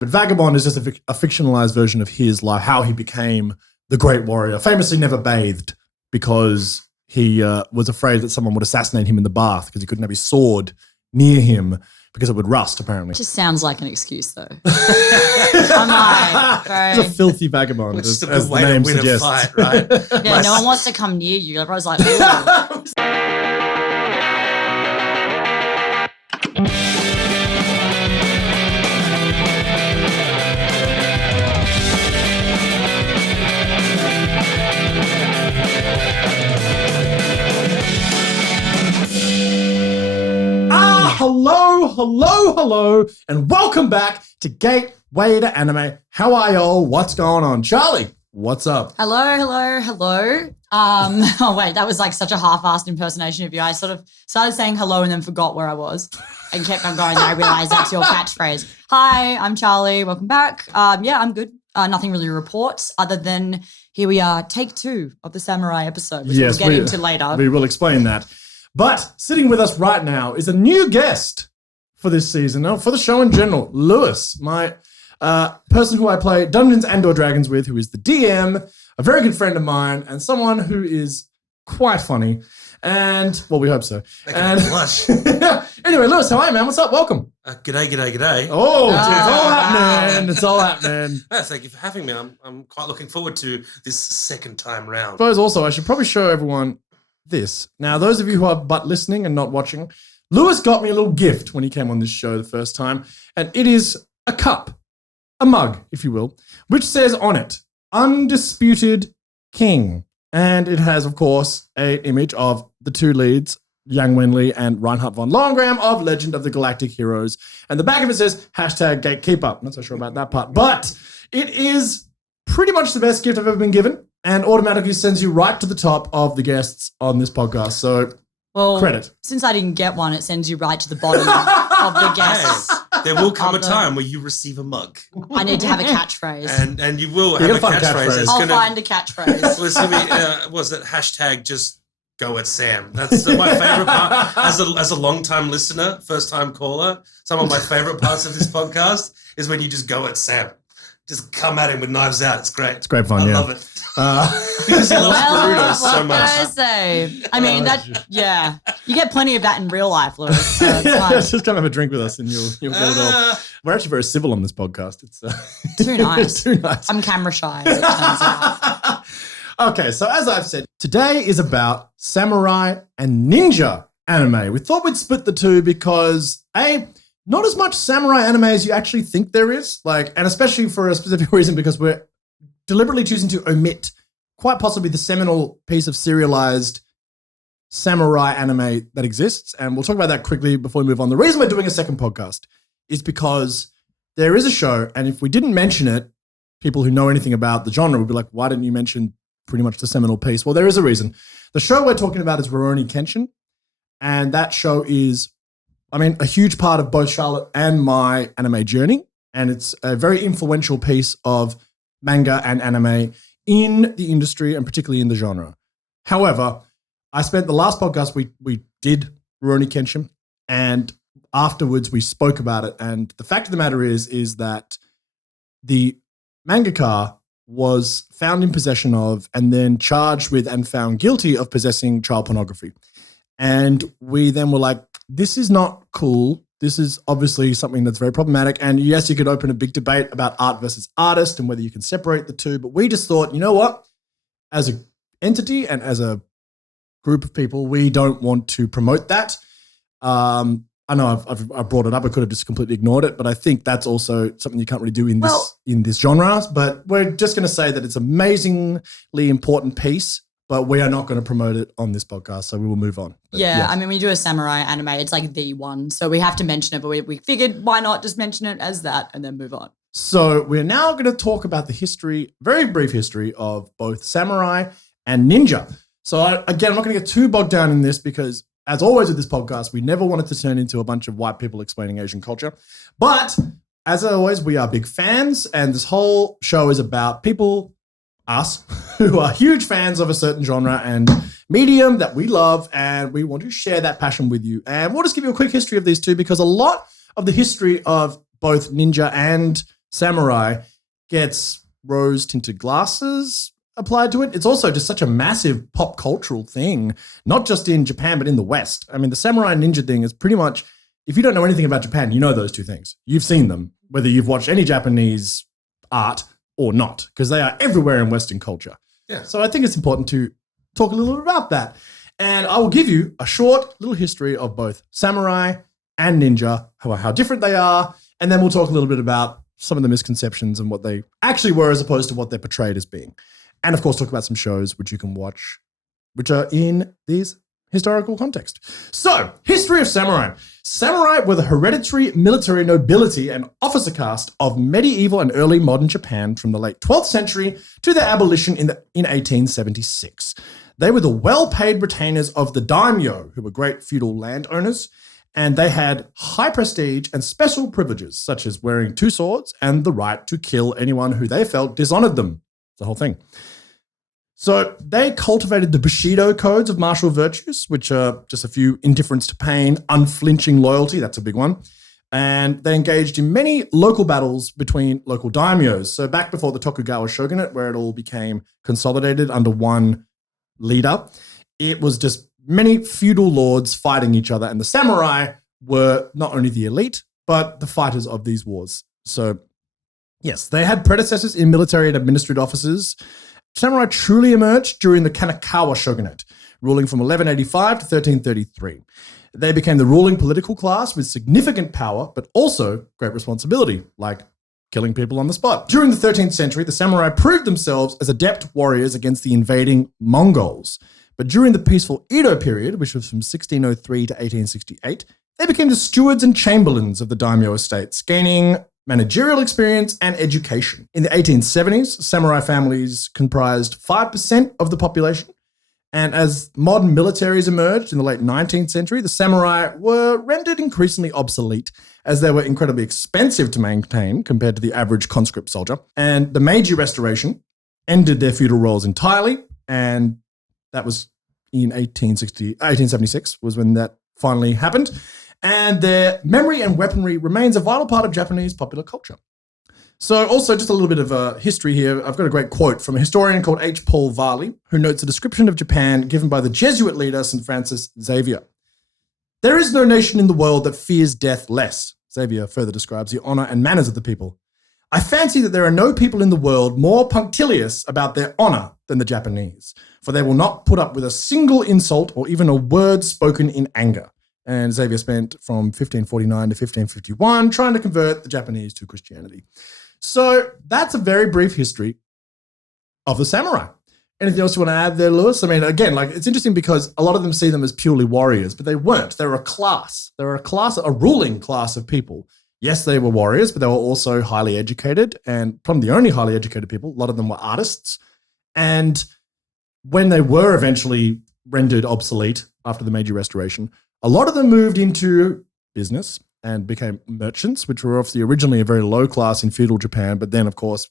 But Vagabond is just a fictionalized version of his life, how he became the great warrior, famously never bathed because he was afraid that someone would assassinate him in the bath because he couldn't have his sword near him because it would rust, apparently. Just sounds like an excuse, though. I'm like, bro. He's a filthy vagabond, Which is a as good the way to name win suggests. a fight, right? Yeah, no one wants to come near you. Everyone's like, ooh. Hello, and welcome back to Gateway to Anime. How are y'all? What's going on? Charlie, what's up? Hello. Oh, wait, that was like such a half-assed impersonation of you. I sort of started saying hello and then forgot where I was and kept on going. And I realized that's your catchphrase. Hi, I'm Charlie. Welcome back. Yeah, I'm good. Nothing really to report other than here we are, take 2 of the Samurai episode, which we'll get into later. We will explain that. But sitting with us right now is a new guest for this season, for the show in general, Luis, my person who I play Dungeons and or Dragons with, who is the DM, a very good friend of mine, and someone who is quite funny. And, well, we hope so. Thank you much. Anyway, Luis, how are you, man? What's up? Welcome. G'day. Oh, it's all happening. Thank you for having me. I'm quite looking forward to this second time round. I suppose also I should probably show everyone this. Now, those of you who are but listening and not watching, Luis got me a little gift when he came on this show the first time, and it is a cup, a mug, if you will, which says on it, Undisputed King. And it has, of course, an image of the 2 leads, Yang Wenli and Reinhard von Lohengram of Legend of the Galactic Heroes. And the back of it says, #Gatekeeper. I'm not so sure about that part, but it is pretty much the best gift I've ever been given and automatically sends you right to the top of the guests on this podcast. So, credit. Since I didn't get one, it sends you right to the bottom of the guests. There will come a time where you receive a mug. I need to have a catchphrase. And you will have a catchphrase. I'll find a catchphrase. Well, it's going to be, was it #just go at Sam? That's my favorite part. As a long-time listener, first-time caller, some of my favorite parts of this podcast is when you just go at Sam. Just come at him with knives out. It's great. It's great fun, I love it. Because he loves burritos so much. What can I say? I mean, you get plenty of that in real life, Luis. So it's fine. Just come have a drink with us and you'll get it all. We're actually very civil on this podcast. It's too nice. Too nice. I'm camera shy, as it turns out. Okay, so as I've said, today is about samurai and ninja anime. We thought we'd split the two because, not as much samurai anime as you actually think there is, and especially for a specific reason because we're deliberately choosing to omit quite possibly the seminal piece of serialized samurai anime that exists. And we'll talk about that quickly before we move on. The reason we're doing a second podcast is because there is a show, and if we didn't mention it, people who know anything about the genre would be like, why didn't you mention pretty much the seminal piece? Well, there is a reason. The show we're talking about is Rurouni Kenshin, and that show is a huge part of both Charlotte and my anime journey, and it's a very influential piece of manga and anime in the industry and particularly in the genre. However, I spent the last podcast, we did Rurouni Kenshin, and afterwards we spoke about it, and the fact of the matter is that the mangaka was found in possession of and then charged with and found guilty of possessing child pornography. And we then were like, this is not cool. This is obviously something that's very problematic. And yes, you could open a big debate about art versus artist and whether you can separate the two. But we just thought, you know what? As an entity and as a group of people, we don't want to promote that. I know I've brought it up. I could have just completely ignored it. But I think that's also something you can't really do in this genre. But we're just going to say that it's an amazingly important piece. But we are not going to promote it on this podcast, so we will move on. But yeah, when we do a samurai anime, it's like the one. So we have to mention it, but we figured why not just mention it as that and then move on. So we're now going to talk about the history, very brief history of both samurai and ninja. So again, I'm not going to get too bogged down in this because, as always with this podcast, we never wanted to turn into a bunch of white people explaining Asian culture. But as always, we are big fans, and this whole show is about people, us, who are huge fans of a certain genre and medium that we love, and we want to share that passion with you. And we'll just give you a quick history of these two because a lot of the history of both ninja and samurai gets rose-tinted glasses applied to it. It's also just such a massive pop cultural thing, not just in Japan, but in the West. I mean, the samurai ninja thing is pretty much, if you don't know anything about Japan, you know those two things. You've seen them, whether you've watched any Japanese art or not, because they are everywhere in Western culture. Yeah. So I think it's important to talk a little bit about that. And I will give you a short little history of both samurai and ninja, how different they are, and then we'll talk a little bit about some of the misconceptions and what they actually were as opposed to what they're portrayed as being. And of course, talk about some shows which you can watch, which are in these historical context. So, history of samurai. Samurai were the hereditary military nobility and officer caste of medieval and early modern Japan from the late 12th century to their abolition in 1876. They were the well-paid retainers of the daimyo, who were great feudal landowners, and they had high prestige and special privileges, such as wearing two swords and the right to kill anyone who they felt dishonored them. The whole thing. So they cultivated the Bushido codes of martial virtues, which are just a few: indifference to pain, unflinching loyalty, that's a big one. And they engaged in many local battles between local daimyos. So back before the Tokugawa shogunate, where it all became consolidated under one leader, it was just many feudal lords fighting each other. And the samurai were not only the elite, but the fighters of these wars. So yes, they had predecessors in military and administrative offices. Samurai truly emerged during the Kanagawa shogunate, ruling from 1185 to 1333. They became the ruling political class with significant power, but also great responsibility, like killing people on the spot. During the 13th century, the samurai proved themselves as adept warriors against the invading Mongols. But during the peaceful Edo period, which was from 1603 to 1868, they became the stewards and chamberlains of the daimyo estates, gaining managerial experience and education. In the 1870s, samurai families comprised 5% of the population. And as modern militaries emerged in the late 19th century, the samurai were rendered increasingly obsolete as they were incredibly expensive to maintain compared to the average conscript soldier. And the Meiji Restoration ended their feudal roles entirely. And that was in 1876 was when that finally happened. And their memory and weaponry remains a vital part of Japanese popular culture. So also just a little bit of history here. I've got a great quote from a historian called H. Paul Varley, who notes a description of Japan given by the Jesuit leader St. Francis Xavier. There is no nation in the world that fears death less. Xavier further describes the honor and manners of the people. I fancy that there are no people in the world more punctilious about their honor than the Japanese, for they will not put up with a single insult or even a word spoken in anger. And Xavier spent from 1549 to 1551 trying to convert the Japanese to Christianity. So that's a very brief history of the samurai. Anything else you want to add there, Lewis? I mean, again, like it's interesting because a lot of them see them as purely warriors, but they weren't. They were a class. They were a ruling class of people. Yes, they were warriors, but they were also highly educated, and probably the only highly educated people. A lot of them were artists. And when they were eventually rendered obsolete after the Meiji Restoration, a lot of them moved into business and became merchants, which were obviously originally a very low class in feudal Japan. But then, of course,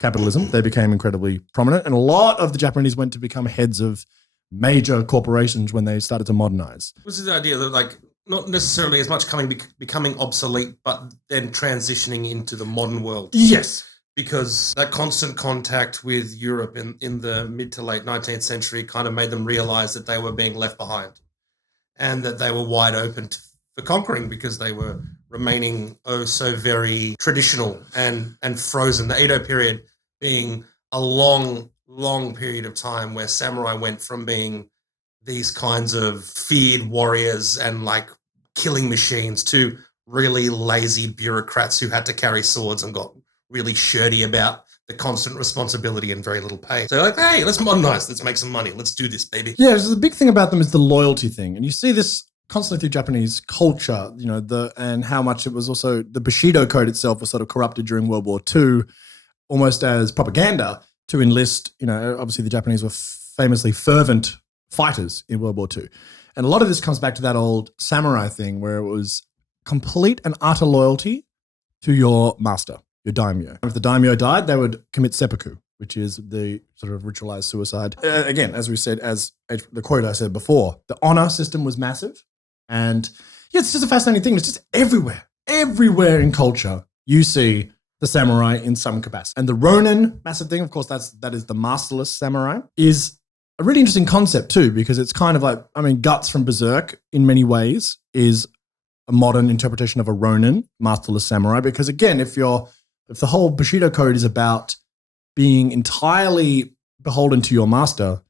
capitalism, they became incredibly prominent. And a lot of the Japanese went to become heads of major corporations when they started to modernize. This is the idea that, like, not necessarily as much becoming obsolete, but then transitioning into the modern world. Yes. Because that constant contact with Europe in the mid to late 19th century kind of made them realize that they were being left behind and that they were wide open for conquering because they were remaining so very traditional and frozen. The Edo period being a long, long period of time where samurai went from being these kinds of feared warriors and like killing machines to really lazy bureaucrats who had to carry swords and got really shirty about the constant responsibility and very little pay. So like, hey, let's modernize, let's make some money, let's do this, baby. Yeah, the big thing about them is the loyalty thing. And you see this constantly through Japanese culture, you know, and how much it was also, the Bushido code itself was sort of corrupted during World War II, almost as propaganda to enlist, you know, obviously the Japanese were famously fervent fighters in World War II. And a lot of this comes back to that old samurai thing where it was complete and utter loyalty to your master, your daimyo. If the daimyo died, they would commit seppuku, which is the sort of ritualized suicide. Again, as we said, as the quote I said before, the honor system was massive. And yeah, it's just a fascinating thing. It's just everywhere in culture, you see the samurai in some capacity. And the Ronin, massive thing, of course, that is the masterless samurai, is a really interesting concept too, because it's kind of like, I mean, Guts from Berserk in many ways is a modern interpretation of a Ronin, masterless samurai, because again, if the whole Bushido code is about being entirely beholden to your master,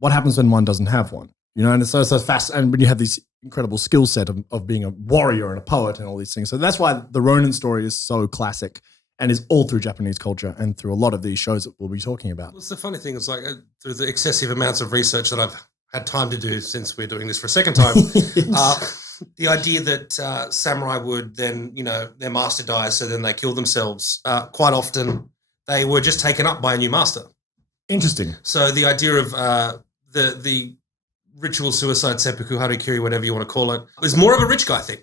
what happens when one doesn't have one? You know, and it's so fast. And when you have this incredible skill set of being a warrior and a poet and all these things. So that's why the Ronin story is so classic and is all through Japanese culture and through a lot of these shows that we'll be talking about. Well, it's the funny thing is like through the excessive amounts of research that I've had time to do since we're doing this for a second time, the idea that samurai would then, you know, their master dies, so then they kill themselves. Quite often they were just taken up by a new master. Interesting. So the idea of the ritual suicide, seppuku, harikiri, whatever you want to call it, is more of a rich guy thing.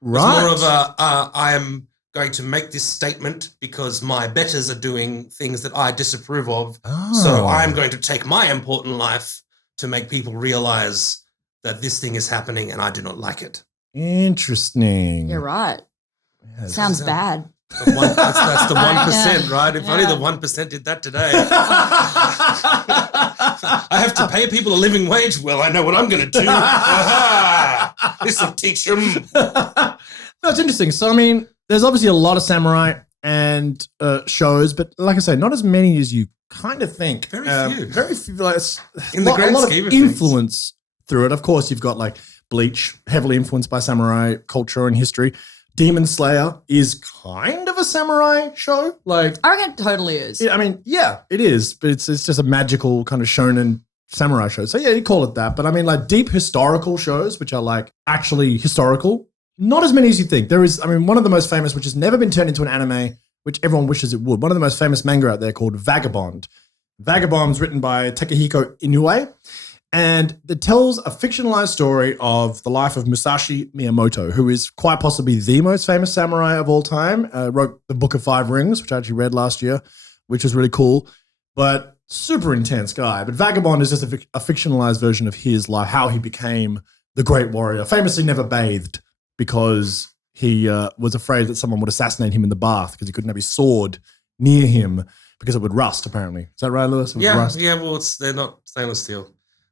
Right. It's more of a, I am going to make this statement because my betters are doing things that I disapprove of. Oh. So I'm going to take my important life to make people realize that this thing is happening and I do not like it. Interesting. You're right. Yes. Sounds bad. That's the 1%, right? If only Yeah. the 1% did that today. I have to pay people a living wage. Well, I know what I'm going to do. This will teach them. That's interesting. So, I mean, there's obviously a lot of samurai and shows, but like I say, not as many as you kind of think. Very few. Very few. Like, In the grand a lot scheme of of things. influence through it. Of course, you've got like Bleach, heavily influenced by samurai culture and history. Demon Slayer is kind of a samurai show. Like, I reckon it totally is. I mean, yeah, it is, but it's just a magical kind of shonen samurai show. So yeah, you call it that. But I mean, like deep historical shows, which are like actually historical, not as many as you think. There is, I mean, one of the most famous, which has never been turned into an anime, which everyone wishes it would. One of the most famous manga out there called Vagabond. Vagabond's written by Takehiko Inoue. And it tells a fictionalized story of the life of Musashi Miyamoto, who is quite possibly the most famous samurai of all time. Wrote the Book of Five Rings, which I actually read last year, which was really cool. But super intense guy. But Vagabond is just a fictionalized version of his life, how he became the great warrior. Famously never bathed because he was afraid that someone would assassinate him in the bath because he couldn't have his sword near him because it would rust, apparently. Is that right, Lewis? It would rust? Yeah. Well, they're not stainless steel.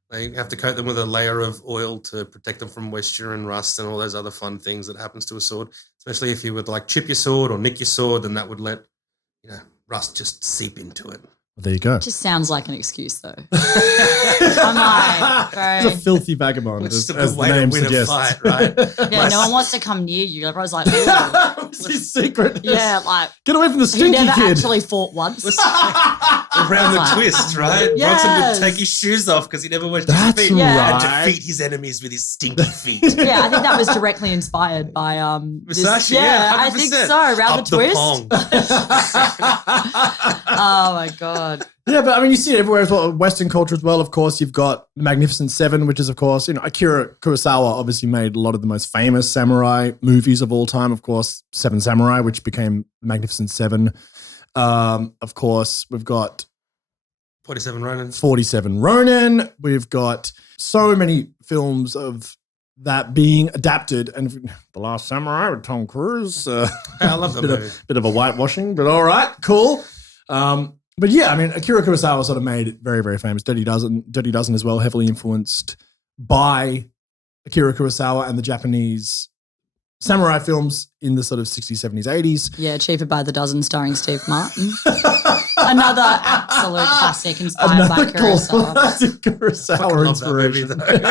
They have to coat them with a layer of oil to protect them from moisture and rust and all those other fun things that happens to a sword. Especially if you would like chip your sword or nick your sword, then that would let, you know, rust just seep into it. Well, there you go. Just sounds like an excuse, though. I'm like, bro. He's a filthy vagabond, It's as just a the good way to name win suggests. a fight, right? Yeah, no one wants to come near you. Everyone's like, ooh. What's his secret? Yeah, like, Get away from the he stinky never kid. actually fought once. Around the twist, right? Bronson Yes. would take his shoes off because he never washed That's his feet. right. And defeat his enemies with his stinky feet. Yeah, I think that was directly inspired by Musashi, I think 100%. so. Around Up the twist. pong. Oh my god. Yeah, but I mean, you see it everywhere as well. Western culture as well, of course. You've got The Magnificent Seven, which is, of course, you know, Akira Kurosawa obviously made a lot of the most famous samurai movies of all time. Of course, Seven Samurai, which became The Magnificent Seven. Of course, we've got 47 Ronin. 47 Ronin. We've got so many films of that being adapted. And The Last Samurai with Tom Cruise. I love that movie. Bit of a whitewashing, but all right, cool. But yeah, I mean, Akira Kurosawa sort of made it very, very famous. Dirty Dozen as well, heavily influenced by Akira Kurosawa and the Japanese samurai films in the sort of 60s, 70s, 80s. Yeah, Cheaper by the Dozen starring Steve Martin. Another absolute classic inspired by Kurosawa. Classic Fucking Kurosawa love that movie, inspiration.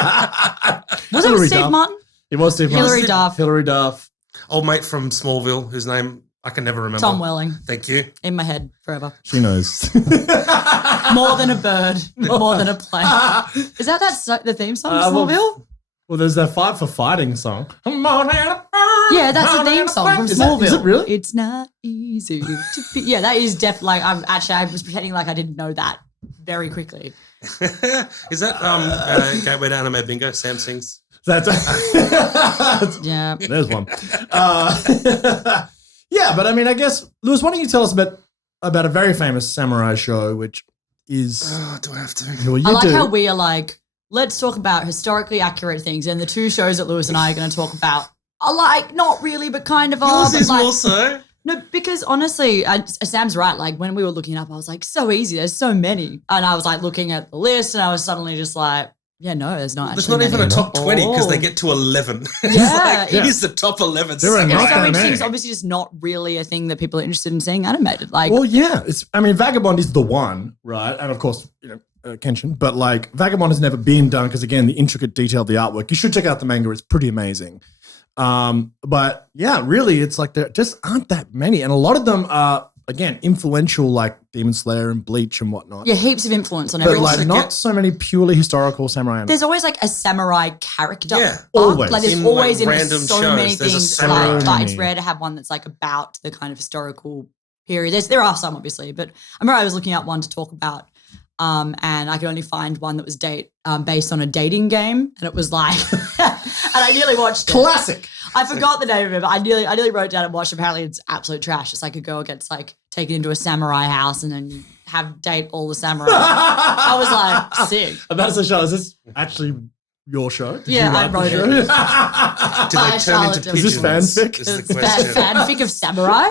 Was it Hilary with Steve Duff. Martin? It was Steve Martin. Hilary Duff. Hilary Duff. Old mate from Smallville, whose name I can never remember. Tom Welling. Thank you. In my head forever. She knows. More than a bird, more than a plane. Is that the theme song of Smallville? Well, there's that Fight for Fighting song. Yeah, that's the theme song from Is that- Smallville. is it really? It's not easy to be. Yeah, that is definitely. Like, I was pretending like I didn't know that very quickly. Is that Gateway to Anime Bingo? Sam sings. That's Yeah. There's one. Yeah, but I mean, I guess, Lewis, why don't you tell us about a very famous samurai show, which is... Oh, do I have to? Well, you I like do. how we are like, let's talk about historically accurate things. And the two shows that Lewis and I are going to talk about are like, not really, but kind of are. Yours but is like, more so. No, because honestly, Sam's right. Like when we were looking it up, I was like, so easy. There's so many. And I was like looking at the list and I was suddenly just like, yeah, no, there's not There's actually not even many a top 20 because they all. get to 11. It's Yeah. like, here's the top 11. There are It's not so that interesting. many. It's obviously just not really a thing that people are interested in seeing animated. Like, Well, yeah. Vagabond is the one, right? And of course, Kenshin. But like Vagabond has never been done because, again, the intricate detail of the artwork. You should check out the manga. It's pretty amazing. But yeah, really, it's like there just aren't that many. And a lot of them are, again, influential, like Demon Slayer and Bleach and whatnot. yeah, heaps of influence on But everyone. like not so many purely historical samurai anime. There's always like a samurai character. Yeah. arc. Always. Like there's In, always like, in random so shows, many there's a things. samurai. But it's rare to have one that's like about the kind of historical period. There are some obviously, but I remember I was looking at one to talk about, and I could only find one that was based on a dating game, and it was like, and I nearly watched it. Classic. I forgot the name of it, but I nearly wrote it down and watched it. Apparently it's absolute trash. It's like a girl gets like taken into a samurai house and then you date all the samurai. I was like, sick. I'm about to say, Charlotte, is this actually your show? Did Yeah, you I write the wrote show? it. Did Bye, they turn Charlotte. into Is this pigeons? fanfic? Is the It's question. fanfic of samurai.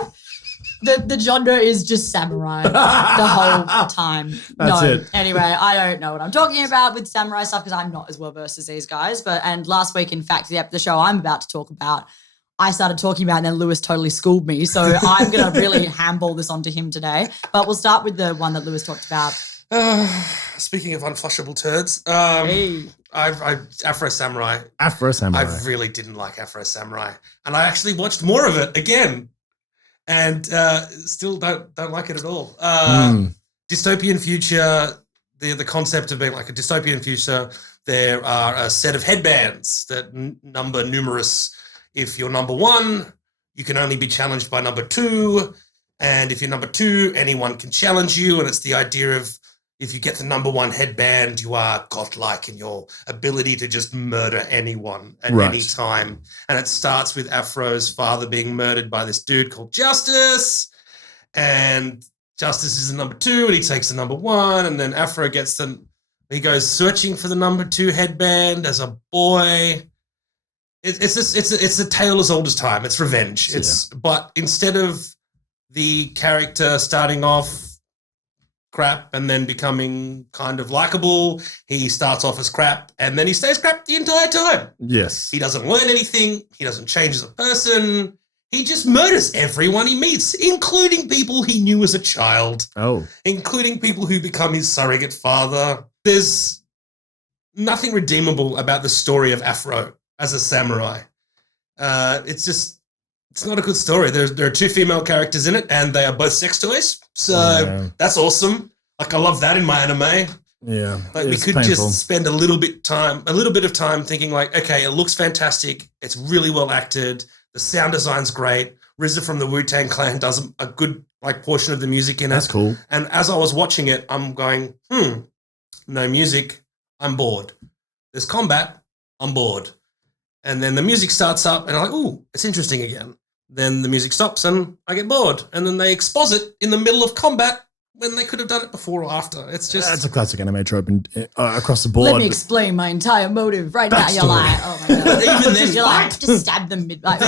The genre is just samurai the whole time. That's no, it. Anyway, I don't know what I'm talking about with samurai stuff because I'm not as well versed as these guys. And last week, in fact, the show I'm about to talk about, I started talking about, and then Lewis totally schooled me. So I'm going to really handball this onto him today. But we'll start with the one that Lewis talked about. Speaking of unflushable turds, Hey. Afro Samurai. Afro Samurai. I really didn't like Afro Samurai, and I actually watched more of it again, and still don't like it at all. Dystopian future. The concept of being like a dystopian future. There are a set of headbands that number numerous. If you're number one, you can only be challenged by number two, and if you're number two, anyone can challenge you. And it's the idea of if you get the number one headband, you are godlike in your ability to just murder anyone at any time. And it starts with Afro's father being murdered by this dude called Justice. And Justice is the number two, and he takes the number one. And then Afro he goes searching for the number two headband as a boy. It's a tale as old as time. It's revenge. But instead of the character starting off crap and then becoming kind of likable, he starts off as crap and then he stays crap the entire time. Yes. He doesn't learn anything. He doesn't change as a person. He just murders everyone he meets, including people he knew as a child. Oh. Including people who become his surrogate father. There's nothing redeemable about the story of Afro as a samurai. It's not a good story. There are two female characters in it, and they are both sex toys. So that's awesome. Like I love that in my anime. Yeah. Like we could just spend a little bit of time thinking like, okay, it looks fantastic. It's really well acted. The sound design's great. RZA from the Wu-Tang Clan does a good like portion of the music in it. That's cool. And as I was watching it, I'm going, no music, I'm bored. There's combat, I'm bored. And then the music starts up and I'm like, ooh, it's interesting again. Then the music stops and I get bored. And then they exposit in the middle of combat when they could have done it before or after. It's just... That's a classic anime trope across the board. Let me explain my entire motive right now. You're like, oh my God. But even then, You're like, just stab them mid. Like, the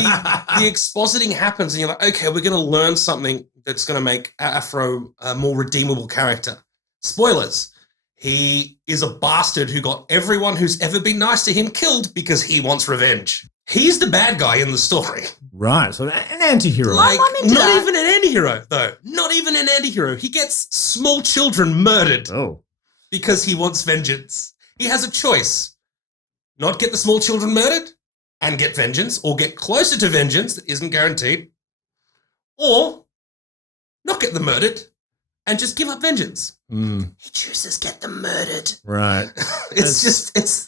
expositing happens and you're like, okay, we're going to learn something that's going to make Afro a more redeemable character. Spoilers. He is a bastard who got everyone who's ever been nice to him killed because he wants revenge. He's the bad guy in the story. Right, so an anti-hero. Like, I'm into not that. even an anti-hero, though. Not even an anti-hero. He gets small children murdered because he wants vengeance. He has a choice. Not get the small children murdered and get vengeance, or get closer to vengeance that isn't guaranteed, or not get them murdered and just give up vengeance. He chooses get them murdered. Right. It's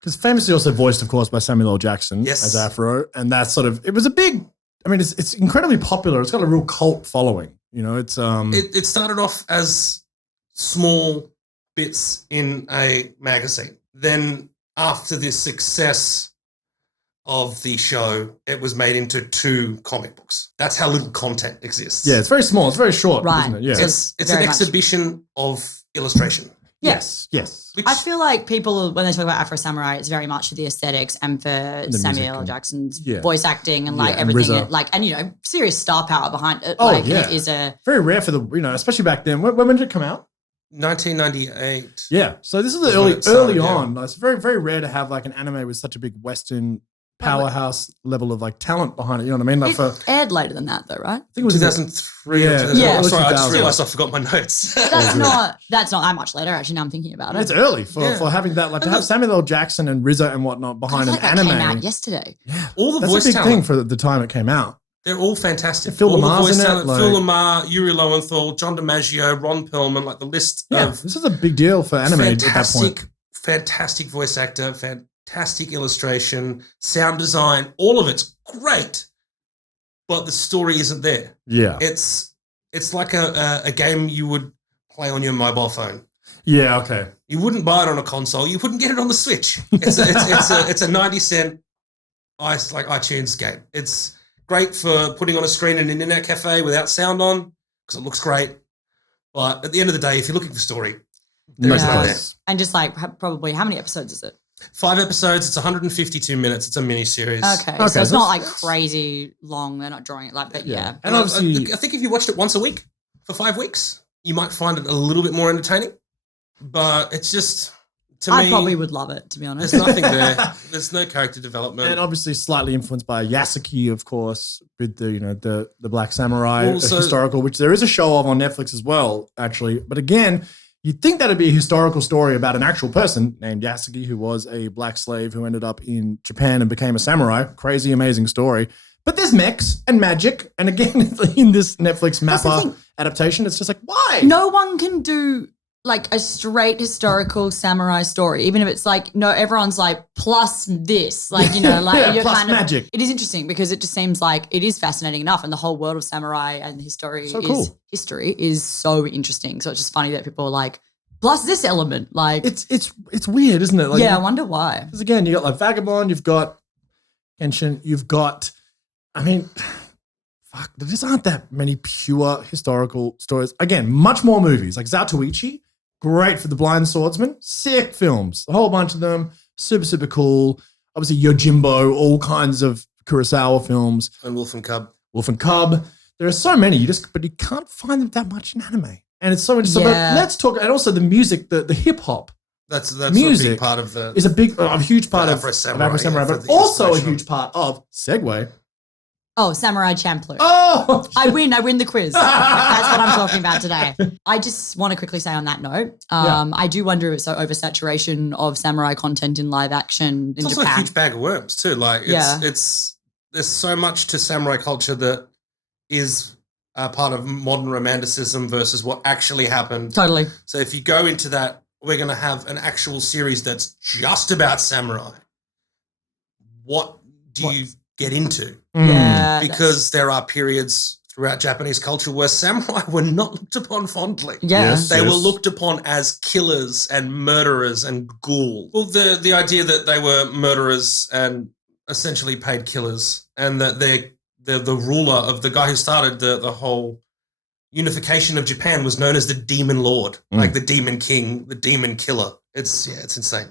Because famously also voiced, of course, by Samuel L. Jackson Yes. as Afro. And that's sort of, it was a big, I mean, it's incredibly popular. It's got a real cult following. You know, it's... It started off as small bits in a magazine. Then after the success of the show, it was made into 2 comic books. That's how little content exists. Yeah, it's very small. It's very short, Right. isn't it? Yeah. It's an very much. exhibition of illustration. Yes. Which, I feel like people, when they talk about Afro Samurai, it's very much for the aesthetics and for Samuel L. Jackson's voice acting and like everything. And serious star power behind it. And it is very rare for especially back then. When did it come out? 1998. Yeah. So this is early on. It's very, very rare to have like an anime with such a big Western powerhouse level of like talent behind it. You know what I mean? Like it aired later than that though, right? I think it was 2003 or 2004. Sorry, I just realised I forgot my notes. That's not that much later, actually, now I'm thinking about it. It's early for having that, like to have Samuel L. Jackson and Rizzo and whatnot behind an anime. That came out yesterday. Yeah. All the That's voice a big talent. thing for the time it came out. They're all fantastic. Phil all Lamar's the voice in it. talent, Phil Lamar, Yuri Lowenthal, John DiMaggio, Ron Perlman, like the list of this is a big deal for anime at that point. Fantastic voice actor, fantastic illustration, sound design, all of it's great, but the story isn't there. Yeah. It's like a game you would play on your mobile phone. Yeah, okay. You wouldn't buy it on a console. You wouldn't get it on the Switch. It's a 90-cent iTunes game. It's great for putting on a screen in an internet cafe without sound on because it looks great. But at the end of the day, if you're looking for story, there is none there. And just like probably how many episodes is it? 5 episodes. It's 152 minutes. It's a mini series. Okay, so it's not like crazy long. They're not drawing it like, but yeah. And obviously, I think if you watched it once a week for 5 weeks, you might find it a little bit more entertaining. But it's just, to me, I probably would love it, to be honest. There's nothing there. There's no character development. And obviously slightly influenced by Yasuke, of course, with the Black Samurai historical, which there is a show of on Netflix as well, actually. But again, you'd think that'd be a historical story about an actual person named Yasuke, who was a black slave who ended up in Japan and became a samurai. Crazy, amazing story. But there's mechs and magic. And again, in this Netflix Mappa adaptation, it's just like, why? No one can do like a straight historical samurai story, even if it's like, no, everyone's like, plus this, like, like you're plus kind of magic. It is interesting because it just seems like it is fascinating enough, and the whole world of samurai and history is so interesting. So it's just funny that people are like, plus this element, like it's weird, isn't it? Like, I wonder why. Because again, you got like Vagabond, you've got Genshin, you've got, there just aren't that many pure historical stories. Again, much more movies like Zatoichi. Great for the blind swordsman. Sick films. A whole bunch of them. Super, super cool. Obviously, Yojimbo, all kinds of Kurosawa films. And Wolf and Cub. Wolf and Cub. There are so many. But you can't find them that much in anime. And it's so interesting. But let's talk. And also the music, the hip hop. That's music a big part of the. Is a huge part of Afro Samurai, but also a huge part of Segway. Oh, Samurai Champloo. Oh! I win the quiz. That's what I'm talking about today. I just want to quickly say on that note, I do wonder if it's so oversaturation of samurai content in live action in Japan. It's also a huge bag of worms too. Like it's there's so much to samurai culture that is part of modern romanticism versus what actually happened. Totally. So if you go into that, we're going to have an actual series that's just about samurai. What do you get into? Yeah. Because there are periods throughout Japanese culture where samurai were not looked upon fondly. Yeah. They were looked upon as killers and murderers and ghouls. Well, the idea that they were murderers and essentially paid killers, and that the ruler of the guy who started the whole unification of Japan was known as the Demon Lord, like the Demon King, the Demon Killer. It's insane.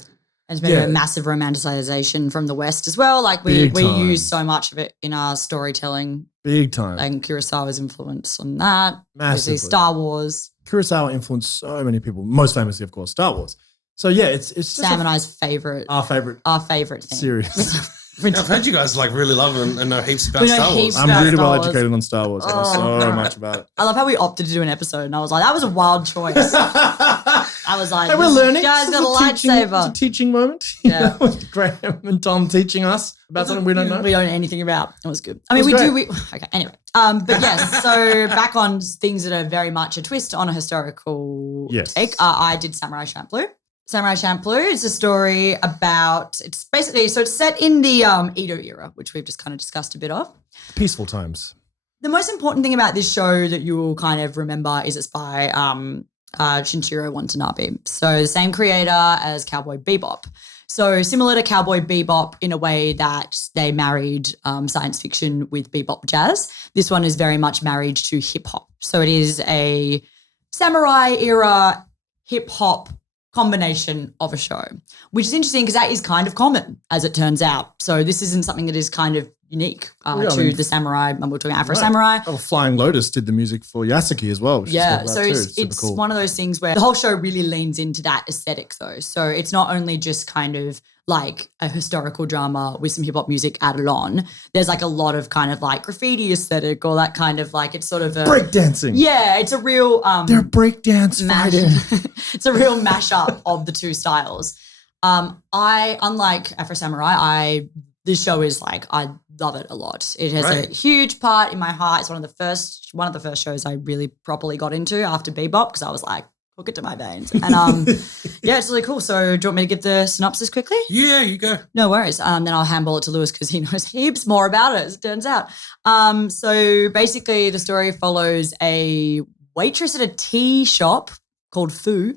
There's been a massive romanticization from the West as well. Like we use so much of it in our storytelling. Big time. And Kurosawa's influence on that. Massively. Obviously Star Wars. Kurosawa influenced so many people. Most famously, of course, Star Wars. So yeah, it's just Sam and I's favorite. Our favorite thing. series. I've heard you guys like really love and know heaps about Star Wars. I'm really well educated on Star Wars. I know so much about it. I love how we opted to do an episode, and I was like, that was a wild choice. I was like, hey, we're learning. You guys got a lightsaber. It's a teaching moment. Yeah. Graham and Tom teaching us about something we don't know. We don't know anything about. It was good. I mean, okay, anyway. But yes, so back on things that are very much a twist on a historical take. I did Samurai Champloo. Samurai Champloo is a story about, it's set in the Edo era, which we've just kind of discussed a bit of. Peaceful times. The most important thing about this show that you will kind of remember is it's by Shinichiro Watanabe. So the same creator as Cowboy Bebop. So similar to Cowboy Bebop in a way that they married science fiction with bebop jazz. This one is very much married to hip hop. So it is a samurai era hip hop combination of a show, which is interesting because that is kind of common, as it turns out. So this isn't something that is kind of unique to the samurai. We're talking Afro Samurai. Oh, Flying Lotus did the music for Yasuke as well. So it's cool. one of those things where the whole show really leans into that aesthetic though. So it's not only just kind of like a historical drama with some hip hop music added on. There's like a lot of kind of like graffiti aesthetic or that kind of like, it's sort of a breakdancing. Yeah, it's a real they're breakdance fighting. It's a real mashup of the two styles. Unlike Afro Samurai, this show is like, I love it a lot. It has a huge part in my heart. It's one of the first shows I really properly got into after Bebop because I was like, hook it to my veins. And yeah, it's really cool. So do you want me to give the synopsis quickly? Yeah, you go. No worries. Then I'll handball it to Lewis because he knows heaps more about it, as it turns out. So basically the story follows a waitress at a tea shop called Fu.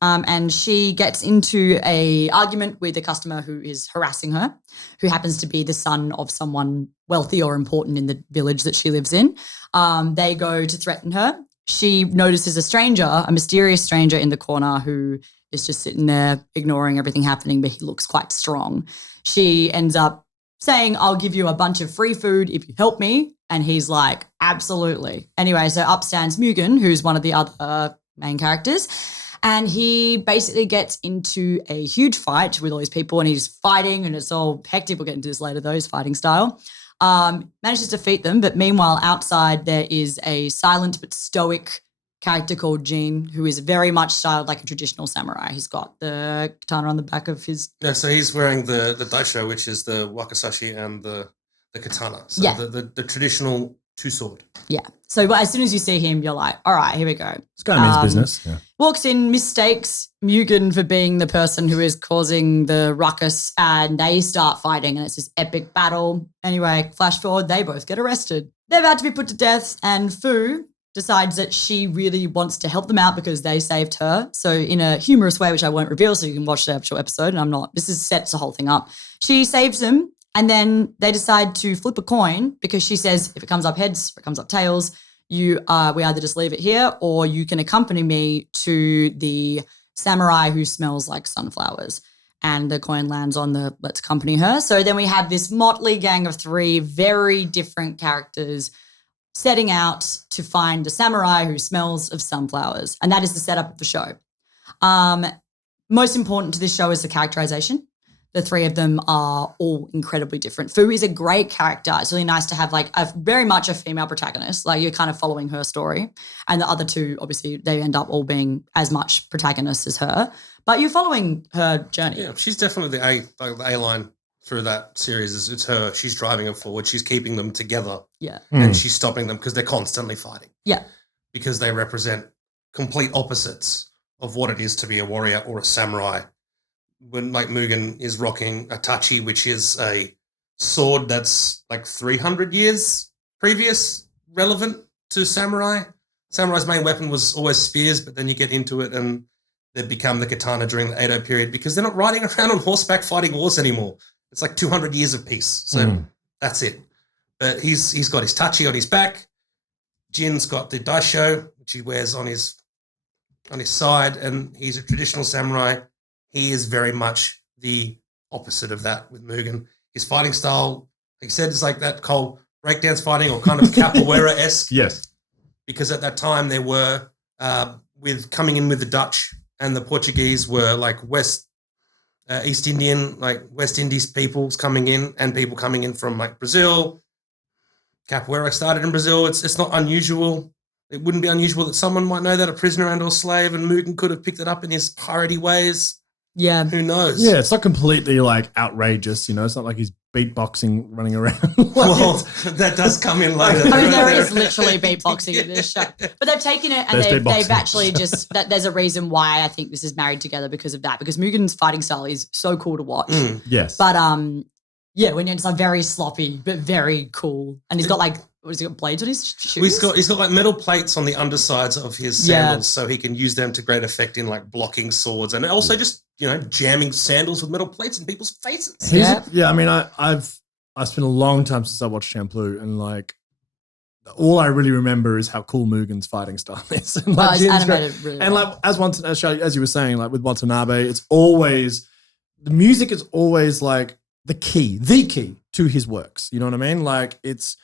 And she gets into a argument with a customer who is harassing her, who happens to be the son of someone wealthy or important in the village that she lives in. They go to threaten her. She notices a mysterious stranger in the corner who is just sitting there ignoring everything happening, but he looks quite strong. She ends up saying, I'll give you a bunch of free food if you help me. And he's like, absolutely. Anyway, so up stands Mugen, who's one of the other main characters. And he basically gets into a huge fight with all these people and he's fighting and it's all hectic. We'll get into this later though, his fighting style. Manages to defeat them. But meanwhile, outside there is a silent but stoic character called Jin who is very much styled like a traditional samurai. He's got the katana on the back of his... Yeah, so he's wearing the daisho, which is the wakizashi and the katana. So the traditional two-sword. Yeah. So as soon as you see him, you're like, all right, here we go. This guy means business. Yeah. Walks in, mistakes Mugen for being the person who is causing the ruckus and they start fighting and it's this epic battle. Anyway, flash forward, they both get arrested. They're about to be put to death and Fu decides that she really wants to help them out because they saved her. So in a humorous way, which I won't reveal so you can watch the actual episode, and sets the whole thing up. She saves them. And then they decide to flip a coin because she says, if it comes up heads or it comes up tails, we either just leave it here or you can accompany me to the samurai who smells like sunflowers. And the coin lands on the let's accompany her. So then we have this motley gang of three very different characters setting out to find the samurai who smells of sunflowers. And that is the setup of the show. Most important to this show is the characterization. The three of them are all incredibly different. Fu is a great character. It's really nice to have like very much a female protagonist. Like you're kind of following her story. And the other two, obviously, they end up all being as much protagonists as her. But you're following her journey. Yeah, she's definitely the A-line through that series. It's her. She's driving them forward. She's keeping them together. Yeah. And she's stopping them because they're constantly fighting. Yeah. Because they represent complete opposites of what it is to be a warrior or a samurai. When like Mugen is rocking a tachi, which is a sword that's like 300 years previous, relevant to samurai. Samurai's main weapon was always spears, but then you get into it and they become the katana during the Edo period because they're not riding around on horseback fighting wars anymore. It's like 200 years of peace. So that's it. But he's got his tachi on his back. Jin's got the daisho, which he wears on his side, and he's a traditional samurai. He is very much the opposite of that with Mugen. His fighting style, like I said, is like that cold breakdance fighting or kind of capoeira-esque. Yes. Because at that time they were with coming in with the Dutch and the Portuguese were like East Indian, like West Indies peoples coming in and people coming in from like Brazil. Capoeira started in Brazil. It's not unusual. It wouldn't be unusual that someone might know that a prisoner and or slave and Mugen could have picked it up in his piratey ways. Yeah. Who knows? Yeah, it's not completely like outrageous, It's not like he's beatboxing running around. Well, that does come in later. I mean, there is literally beatboxing in this show. But they've taken it and they've actually just, there's a reason why I think this is married together because of that. Because Mugen's fighting style is so cool to watch. Yes. But yeah, when it's like very sloppy, but very cool. And he's got like, what, he got blades on his shoes? He's got like metal plates on the undersides of his sandals so he can use them to great effect in like blocking swords and also just, jamming sandals with metal plates in people's faces. I mean, I've spent a long time since I watched Champloo and like all I really remember is how cool Mugen's fighting style is. And Well, it's Jin's animated great. really And well. like as you were saying, like with Watanabe, it's always the music is always like the key to his works. You know what I mean? Like it's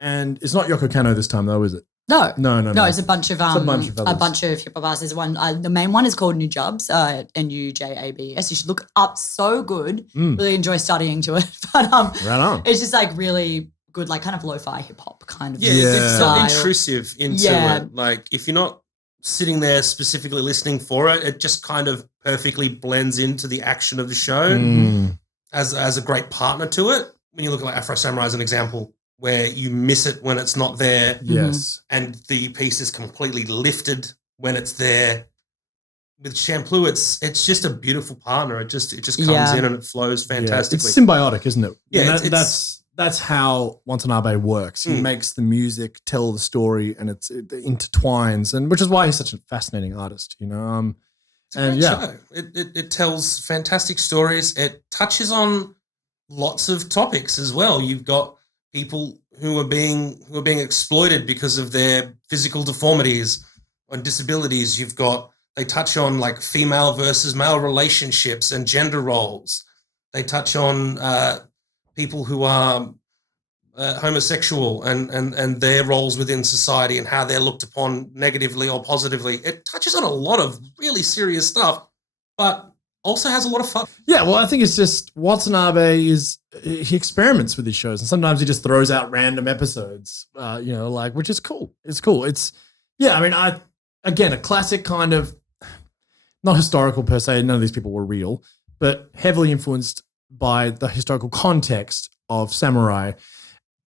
not Yoko Kanno this time though, is it? No. No. It's a bunch of hip hop artists. One, the main one is called Nujabs, Nujabs. You should look up. So good. Really enjoy studying to it. But Right on. it's just like really good, like kind of lo-fi hip hop kind of. It's not style. intrusive into it. Like if you're not sitting there specifically listening for it, it just kind of perfectly blends into the action of the show as a great partner to it. When you look at like Afro Samurai as an example, where you miss it when it's not there. Yes. And the piece is completely lifted when it's there. With Champloo, it's just a beautiful partner. It just comes in and it flows fantastically. It's symbiotic, isn't it? Yeah, And that's how Watanabe works. He makes the music tell the story, and it intertwines, and which is why he's such a fascinating artist. You know, It's a great show. It tells fantastic stories. It touches on lots of topics as well. You've got people who are being exploited because of their physical deformities and disabilities. They touch on like female versus male relationships and gender roles. They touch on people who are homosexual and their roles within society and how they're looked upon negatively or positively. It touches on a lot of really serious stuff, but also has a lot of fun. Yeah, well, I think it's just Watanabe he experiments with his shows, and sometimes he just throws out random episodes, which is cool. It's cool. Again, a classic kind of, not historical per se, none of these people were real, but heavily influenced by the historical context of samurai.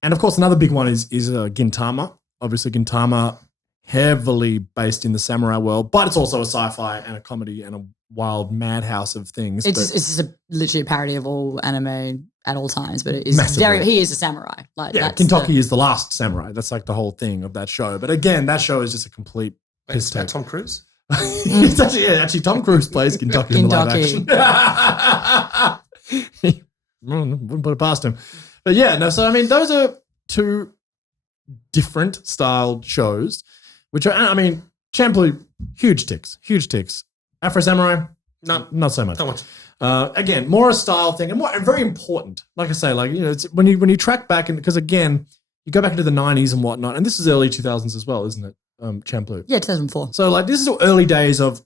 And of course, another big one is Gintama. Obviously, Gintama, heavily based in the samurai world, but it's also a sci-fi and a comedy and a wild madhouse of things. It's just literally a parody of all anime at all times, but it is Massively. he is a samurai. Like Kentucky is the last samurai. That's like the whole thing of that show. But again, that show is just a complete piss It's about take. Tom Cruise. It's actually Tom Cruise plays Kentucky in the live action. Wouldn't put it past him. But so I mean, those are two different styled shows, which are, I mean, Champloo, huge ticks. Afro Samurai, No, not so much. not much. Again, more a style thing and very important. Like I say, it's when you track back, and because again, you go back into the 90s and whatnot, and this is early 2000s as well, isn't it? Champloo. Yeah, 2004. So this is early days of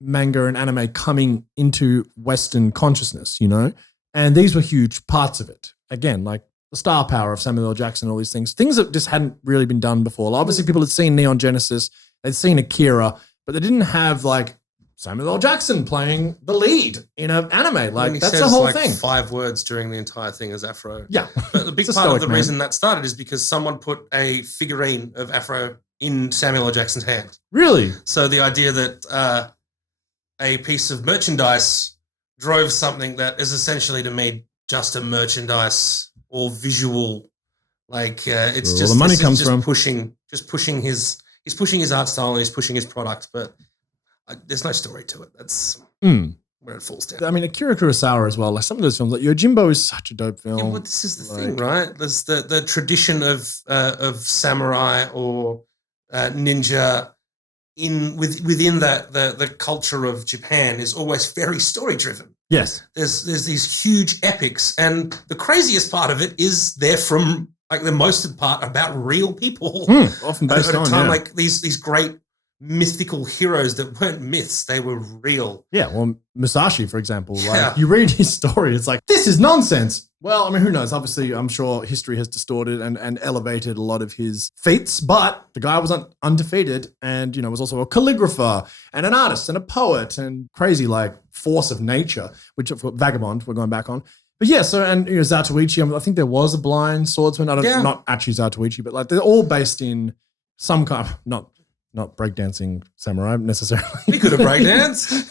manga and anime coming into Western consciousness, and these were huge parts of it. Again, like the star power of Samuel L. Jackson, all these things that just hadn't really been done before. Obviously, people had seen Neon Genesis, they'd seen Akira, but they didn't have like Samuel L. Jackson playing the lead in an anime. Like that's the whole thing. 5 words during the entire thing as Afro. Yeah. But the big part of the reason that started is because someone put a figurine of Afro in Samuel L. Jackson's hand. Really? So the idea that a piece of merchandise drove something that is essentially to me just a merchandise or visual, it's where the money comes from. pushing his art style and he's pushing his product, but there's no story to it. That's where it falls down. I mean, Akira Kurosawa as well. Like some of those films, like Yojimbo is such a dope film. Yeah, but this is the thing, right? There's the tradition of samurai or ninja within that the culture of Japan is always very story driven. Yes. There's these huge epics, and the craziest part of it is they're from like the most part about real people. Often based at a on time like these great mythical heroes that weren't myths, they were real. Yeah, well, Musashi, for example, you read his story, it's like, this is nonsense. Well, I mean, who knows? Obviously, I'm sure history has distorted and elevated a lot of his feats, but the guy was undefeated and, was also a calligrapher and an artist and a poet and crazy, force of nature, which Vagabond we're going back on. But yeah, so, and, Zatoichi, I think there was a blind swordsman. Not actually Zatoichi, but they're all based in some kind of, not breakdancing samurai necessarily. He could have breakdanced.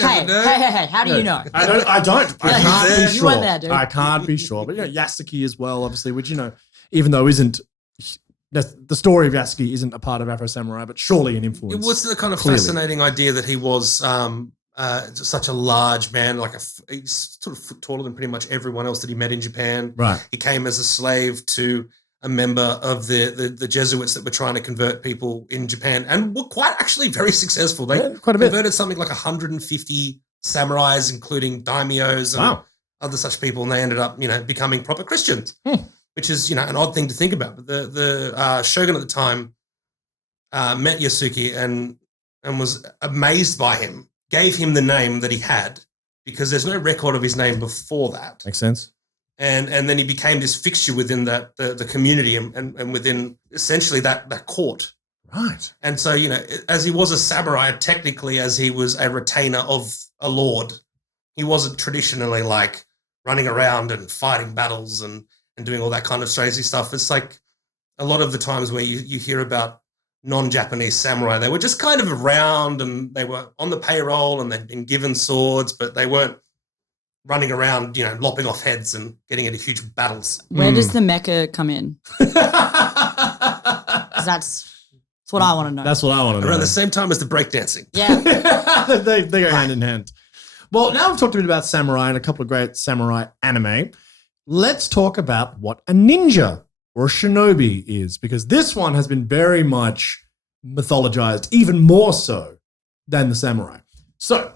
Hey, how do you know? I don't. I can't be You sure. weren't there, dude. I can't be sure. But Yasuke as well, obviously, which even though isn't the story of Yasuke isn't a part of Afro Samurai, but surely an influence. It was the kind of clearly. fascinating idea that he was such a large man, he's sort of foot taller than pretty much everyone else that he met in Japan. Right. He came as a slave to a member of the Jesuits that were trying to convert people in Japan and were quite actually very successful. They quite a bit. converted something like 150 samurais, including daimyos and other such people, and they ended up, becoming proper Christians, which is, an odd thing to think about. But the shogun at the time met Yasuke and was amazed by him, gave him the name that he had because there's no record of his name before that. Makes sense. And then he became this fixture within the community and within essentially that court. Right. And so, as he was a samurai, technically as he was a retainer of a lord, he wasn't traditionally like running around and fighting battles and doing all that kind of crazy stuff. It's like a lot of the times where you hear about non-Japanese samurai, they were just kind of around and they were on the payroll and they'd been given swords, but they weren't running around, lopping off heads and getting into huge battles. Where does the mecha come in? 'Cause that's what I want to know. That's what I want to know. Around the same time as the breakdancing. Yeah. they go hand in hand. Well, now we've talked a bit about samurai and a couple of great samurai anime. Let's talk about what a ninja or a shinobi is, because this one has been very much mythologized, even more so than the samurai. So,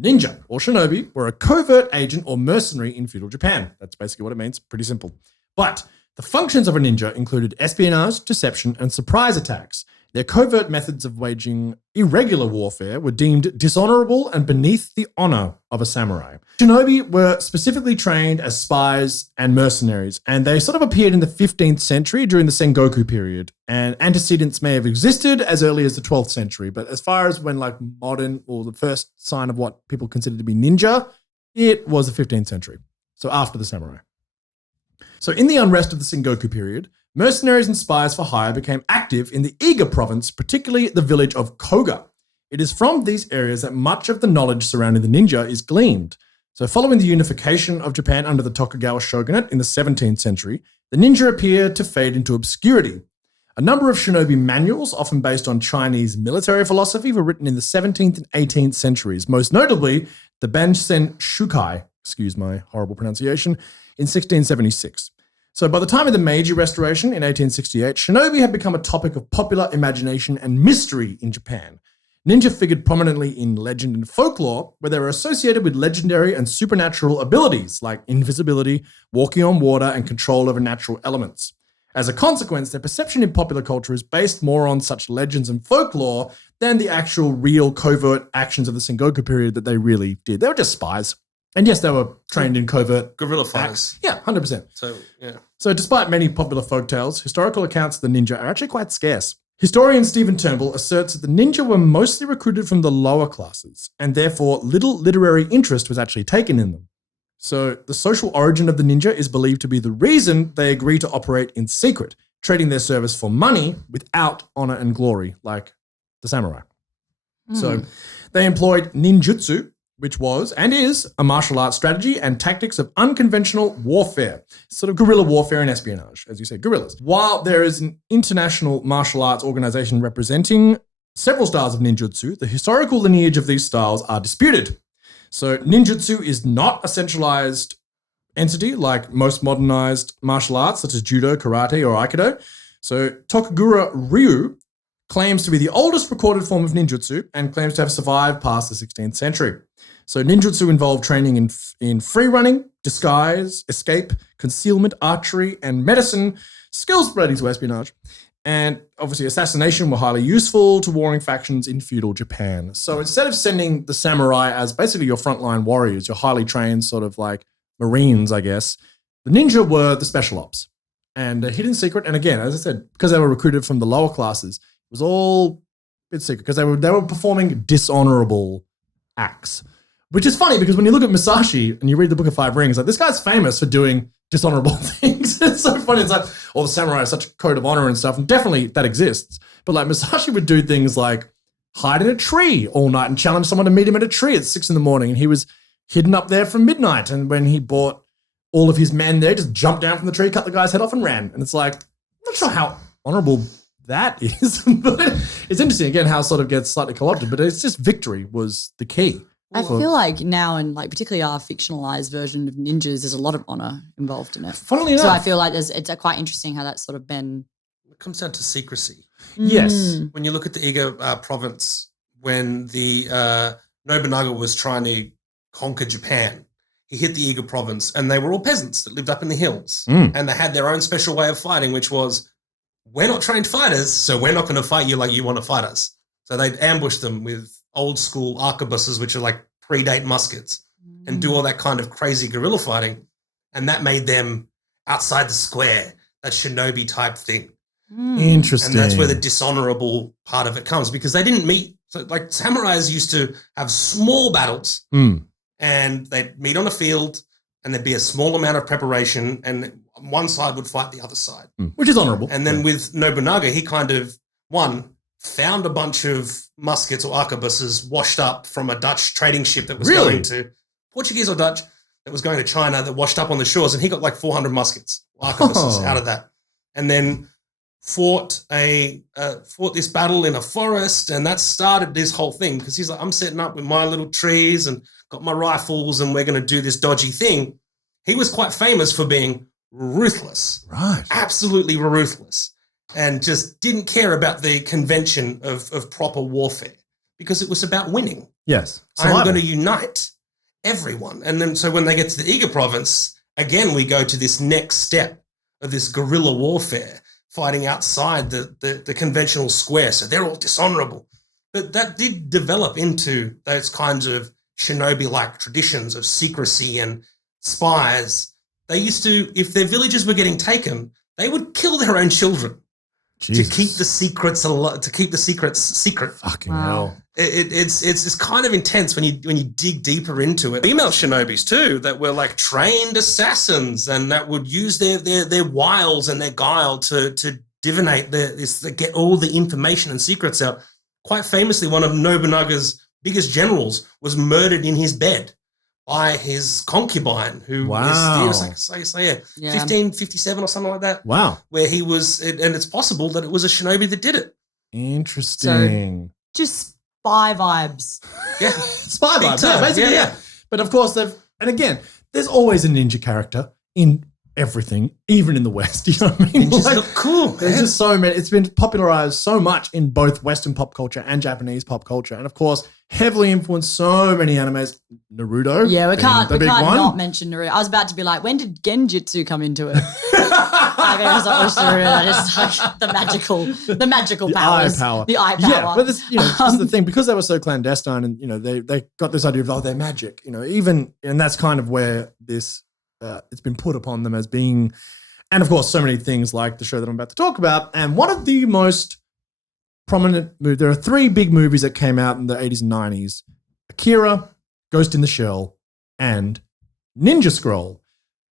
ninja or shinobi were a covert agent or mercenary in feudal Japan. That's basically what it means. Pretty simple. But the functions of a ninja included espionage, deception, and surprise attacks. Their covert methods of waging irregular warfare were deemed dishonorable and beneath the honor of a samurai. Shinobi were specifically trained as spies and mercenaries, and they sort of appeared in the 15th century during the Sengoku period, and antecedents may have existed as early as the 12th century, but as far as when like modern or the first sign of what people consider to be ninja, it was the 15th century, so after the samurai. So in the unrest of the Sengoku period, mercenaries and spies for hire became active in the Iga province, particularly the village of Koga. It is from these areas that much of the knowledge surrounding the ninja is gleaned. So following the unification of Japan under the Tokugawa shogunate in the 17th century, the ninja appeared to fade into obscurity. A number of shinobi manuals, often based on Chinese military philosophy, were written in the 17th and 18th centuries, most notably the Bansen Shukai, excuse my horrible pronunciation, in 1676. So by the time of the Meiji Restoration in 1868, shinobi had become a topic of popular imagination and mystery in Japan. Ninja figured prominently in legend and folklore, where they were associated with legendary and supernatural abilities like invisibility, walking on water, and control over natural elements. As a consequence, their perception in popular culture is based more on such legends and folklore than the actual real covert actions of the Sengoku period that they really did. They were just spies. And yes, they were trained in covert Guerrilla fighters. acts. Yeah, 100%. So, yeah. So despite many popular folktales, historical accounts of the ninja are actually quite scarce. Historian Stephen Turnbull asserts that the ninja were mostly recruited from the lower classes, and therefore little literary interest was actually taken in them. So the social origin of the ninja is believed to be the reason they agree to operate in secret, trading their service for money without honor and glory, like the samurai. So they employed ninjutsu, which was and is a martial arts strategy and tactics of unconventional warfare, sort of guerrilla warfare and espionage, as you say, guerrillas. While there is an international martial arts organization representing several styles of ninjutsu, the historical lineage of these styles are disputed. So ninjutsu is not a centralized entity like most modernized martial arts, such as judo, karate, or aikido. So Tokugura Ryu claims to be the oldest recorded form of ninjutsu and claims to have survived past the 16th century. So ninjutsu involved training in free running, disguise, escape, concealment, archery, and medicine, skills relating to espionage. And obviously assassination were highly useful to warring factions in feudal Japan. So instead of sending the samurai as basically your frontline warriors, your highly trained sort of like Marines, I guess, the ninja were the special ops and hidden secret. And again, as I said, because they were recruited from the lower classes, it was all a bit secret because they were performing dishonorable acts. Which is funny because when you look at Musashi and you read the Book of Five Rings, like this guy's famous for doing dishonorable things. It's so funny. It's like, all the samurai have such a code of honor and stuff. And definitely that exists. But like Musashi would do things like hide in a tree all night and challenge someone to meet him at a tree at 6 a.m. And he was hidden up there from midnight. And when he brought all of his men there, just jumped down from the tree, cut the guy's head off and ran. And it's like, I'm not sure how honorable that is. But it's interesting, again, how it sort of gets slightly co-opted. But it's just victory was the key. I feel like now, and like particularly our fictionalized version of ninjas, there's a lot of honor involved in it. Funnily enough. So I feel like it's quite interesting how that's sort of been. It comes down to secrecy. Yes. When you look at the Iga province, when the Nobunaga was trying to conquer Japan, he hit the Iga province, and they were all peasants that lived up in the hills, and they had their own special way of fighting, which was, we're not trained fighters, so we're not going to fight you like you want to fight us. So they'd ambush them with old school arquebuses, which are like predate muskets, and do all that kind of crazy guerrilla fighting. And that made them outside the square, that shinobi type thing. Interesting. And that's where the dishonorable part of it comes, because they didn't meet. So like samurais used to have small battles and they'd meet on a field and there'd be a small amount of preparation and one side would fight the other side. Which is honorable. And then with Nobunaga, he kind of, found a bunch of muskets or arquebuses washed up from a Dutch trading ship that was going to Portuguese or Dutch that was going to China that washed up on the shores, and he got like 400 muskets, arquebuses out of that, and then fought this battle in a forest, and that started this whole thing because he's like, I'm setting up with my little trees and got my rifles, and we're going to do this dodgy thing. He was quite famous for being ruthless, right? Absolutely ruthless. And just didn't care about the convention of proper warfare because it was about winning. Yes. I'm going to unite everyone. And then so when they get to the Iga province, again, we go to this next step of this guerrilla warfare, fighting outside the conventional square. So they're all dishonorable. But that did develop into those kinds of shinobi-like traditions of secrecy and spies. They used to, if their villages were getting taken, they would kill their own children. Jesus. To keep the secrets secret. Fucking hell. It's kind of intense when you dig deeper into it. Female shinobis too that were like trained assassins and that would use their wiles and their guile to divinate get all the information and secrets out. Quite famously, one of Nobunaga's biggest generals was murdered in his bed by his concubine, who is 1557 or something like that. Wow. Where he was, and it's possible that it was a shinobi that did it. Interesting. So, just spy vibes. Yeah. Spy vibes. Yeah, basically, yeah. But of course, and again, there's always a ninja character in everything, even in the West. You know what I mean? Ninjas look cool. There's just so many. It's been popularized so much in both Western pop culture and Japanese pop culture. And of course, heavily influenced so many animes. Naruto. Yeah, we can't one. not mention Naruto. I was about to be like, when did Genjutsu come into it? Like, I was like, Naruto, that is like the magical powers. The eye power. Yeah, but this is the thing, because they were so clandestine and, they got this idea of, they're magic, and that's kind of where this, it's been put upon them as being, and of course, so many things like the show that I'm about to talk about. And one of the most prominent movies, there are three big movies that came out in the 80s and 90s: Akira, Ghost in the Shell, and Ninja Scroll.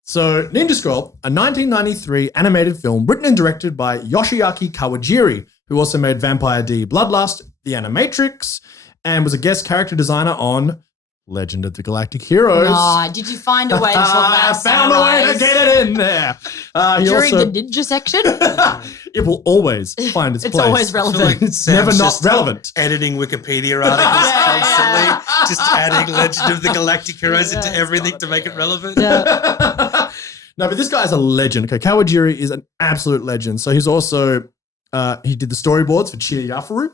So Ninja Scroll, a 1993 animated film written and directed by Yoshiaki Kawajiri, who also made Vampire D Bloodlust, The Animatrix, and was a guest character designer on Legend of the Galactic Heroes. Oh, did you find a way to talk about I found a way to get it in there. During the ninja section? It will always find its place. It's always relevant. It's never not relevant. Editing Wikipedia articles constantly, just adding Legend of the Galactic Heroes into everything to make it relevant. Yeah. No, but this guy is a legend. Okay, Kawajiri is an absolute legend. So he's also, he did the storyboards for Chiya Yafaru.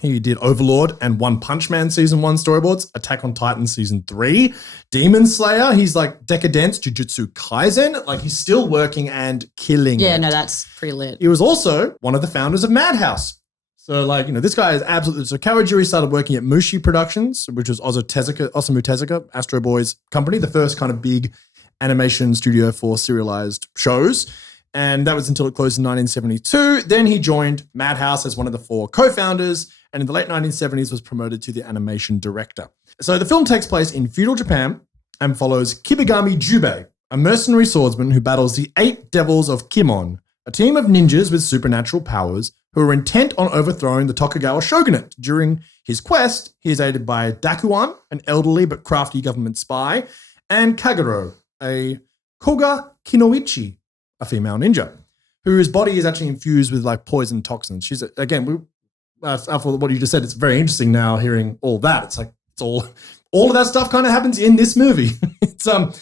He did Overlord and One Punch Man Season 1 storyboards, Attack on Titan Season 3, Demon Slayer. He's like Decadence, Jujutsu Kaisen. Like, he's still working and killing it. No, that's pretty lit. He was also one of the founders of Madhouse. So, this guy is absolutely... So, Kawajiri started working at Mushi Productions, which was Osamu Tezuka, Astro Boy's company, the first kind of big animation studio for serialized shows. And that was until it closed in 1972. Then he joined Madhouse as one of the 4 co-founders, and in the late 1970s was promoted to the animation director. So the film takes place in feudal Japan and follows Kibigami Jubei, a mercenary swordsman who battles the 8 devils of Kimon, a team of ninjas with supernatural powers who are intent on overthrowing the Tokugawa shogunate. During his quest, he is aided by Dakuan, an elderly but crafty government spy, and Kagero, a Koga Kinoichi, a female ninja, whose body is actually infused with like poison toxins. She's, again, after what you just said, it's very interesting now hearing all that. It's like, It's all of that stuff kind of happens in this movie. So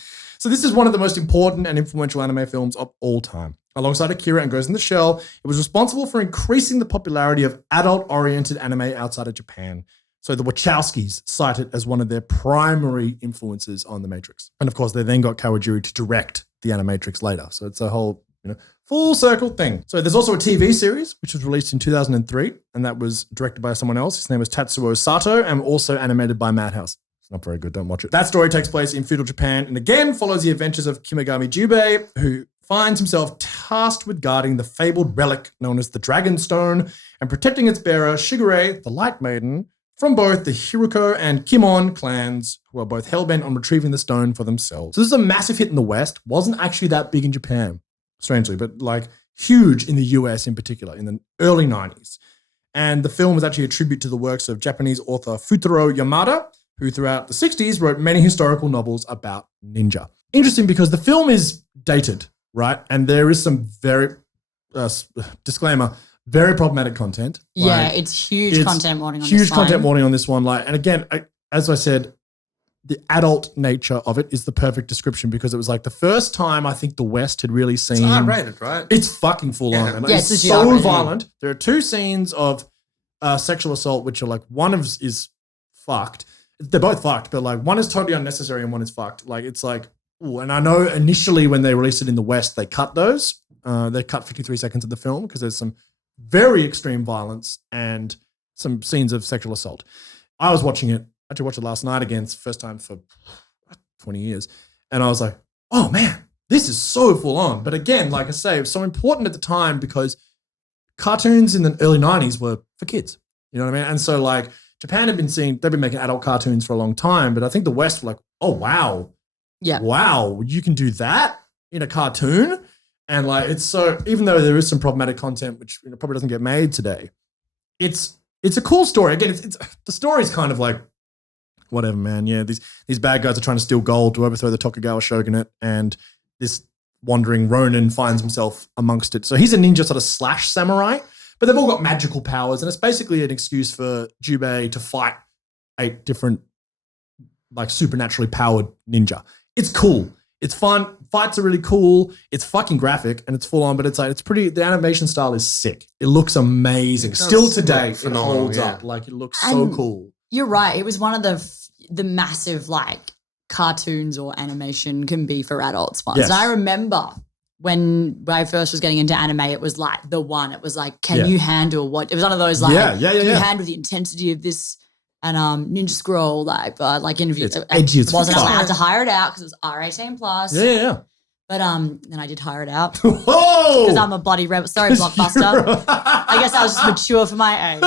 this is one of the most important and influential anime films of all time. Alongside Akira and Ghost in the Shell, it was responsible for increasing the popularity of adult-oriented anime outside of Japan. So the Wachowskis cite it as one of their primary influences on The Matrix. And of course, they then got Kawajiri to direct The Animatrix later. So it's a whole, full circle thing. So there's also a TV series, which was released in 2003, and that was directed by someone else. His name was Tatsuo Sato, and also animated by Madhouse. It's not very good, don't watch it. That story takes place in feudal Japan, and again follows the adventures of Kimigami Jubei, who finds himself tasked with guarding the fabled relic known as the Dragon Stone and protecting its bearer, Shigure, the Light Maiden, from both the Hiruko and Kimon clans, who are both hellbent on retrieving the stone for themselves. So this is a massive hit in the West. Wasn't actually that big in Japan, strangely, but like huge in the US in particular, in the early 90s. And the film was actually a tribute to the works of Japanese author Futaro Yamada, who throughout the 60s wrote many historical novels about ninja. Interesting because the film is dated, right? And there is some very, disclaimer, very problematic content. Yeah, it's huge content warning on this one. Huge content warning on this one. And again, as I said, the adult nature of it is the perfect description because it was like the first time I think the West had really seen. It's R-rated, right? It's fucking full on. And yeah, it's so R-rated. violent. There are 2 scenes of sexual assault, which are like, one is fucked. They're both fucked, but like one is totally unnecessary and one is fucked. Like it's like, ooh, and I know initially when they released it in the West, they cut those. They cut 53 seconds of the film because there's some very extreme violence and some scenes of sexual assault. I was watching it. I actually watched it last night again. It's the first time for 20 years. And I was like, oh man, this is so full on. But again, like I say, it was so important at the time because cartoons in the early 90s were for kids. You know what I mean? And so like Japan they've been making adult cartoons for a long time, but I think the West were like, oh wow. Yeah. Wow, you can do that in a cartoon? And like it's so, even though there is some problematic content which probably doesn't get made today, it's a cool story. Again, it's the story's kind of like whatever, man. Yeah, these bad guys are trying to steal gold to overthrow the Tokugawa shogunate, and this wandering Ronin finds himself amongst it. So he's a ninja sort of slash samurai, but they've all got magical powers, and it's basically an excuse for Jubei to fight 8 different like supernaturally powered ninja. It's cool. It's fun. Fights are really cool. It's fucking graphic and it's full on, but it's like, it's pretty, the animation style is sick. It looks amazing. Still today, it holds up. Like it looks so cool. You're right. It was one of the massive like cartoons or animation can be for adults ones. Yes. And I remember when I first was getting into anime, it was like the one. It was like, can you handle what? It was one of those like, can you handle the intensity of this? And Ninja Scroll like interview. It's edgy as wasn't fuck. allowed to hire it out because it was R18 plus. Yeah. But then I did hire it out Whoa! because I'm a bloody rebel. Sorry, Blockbuster. I guess I was just mature for my age.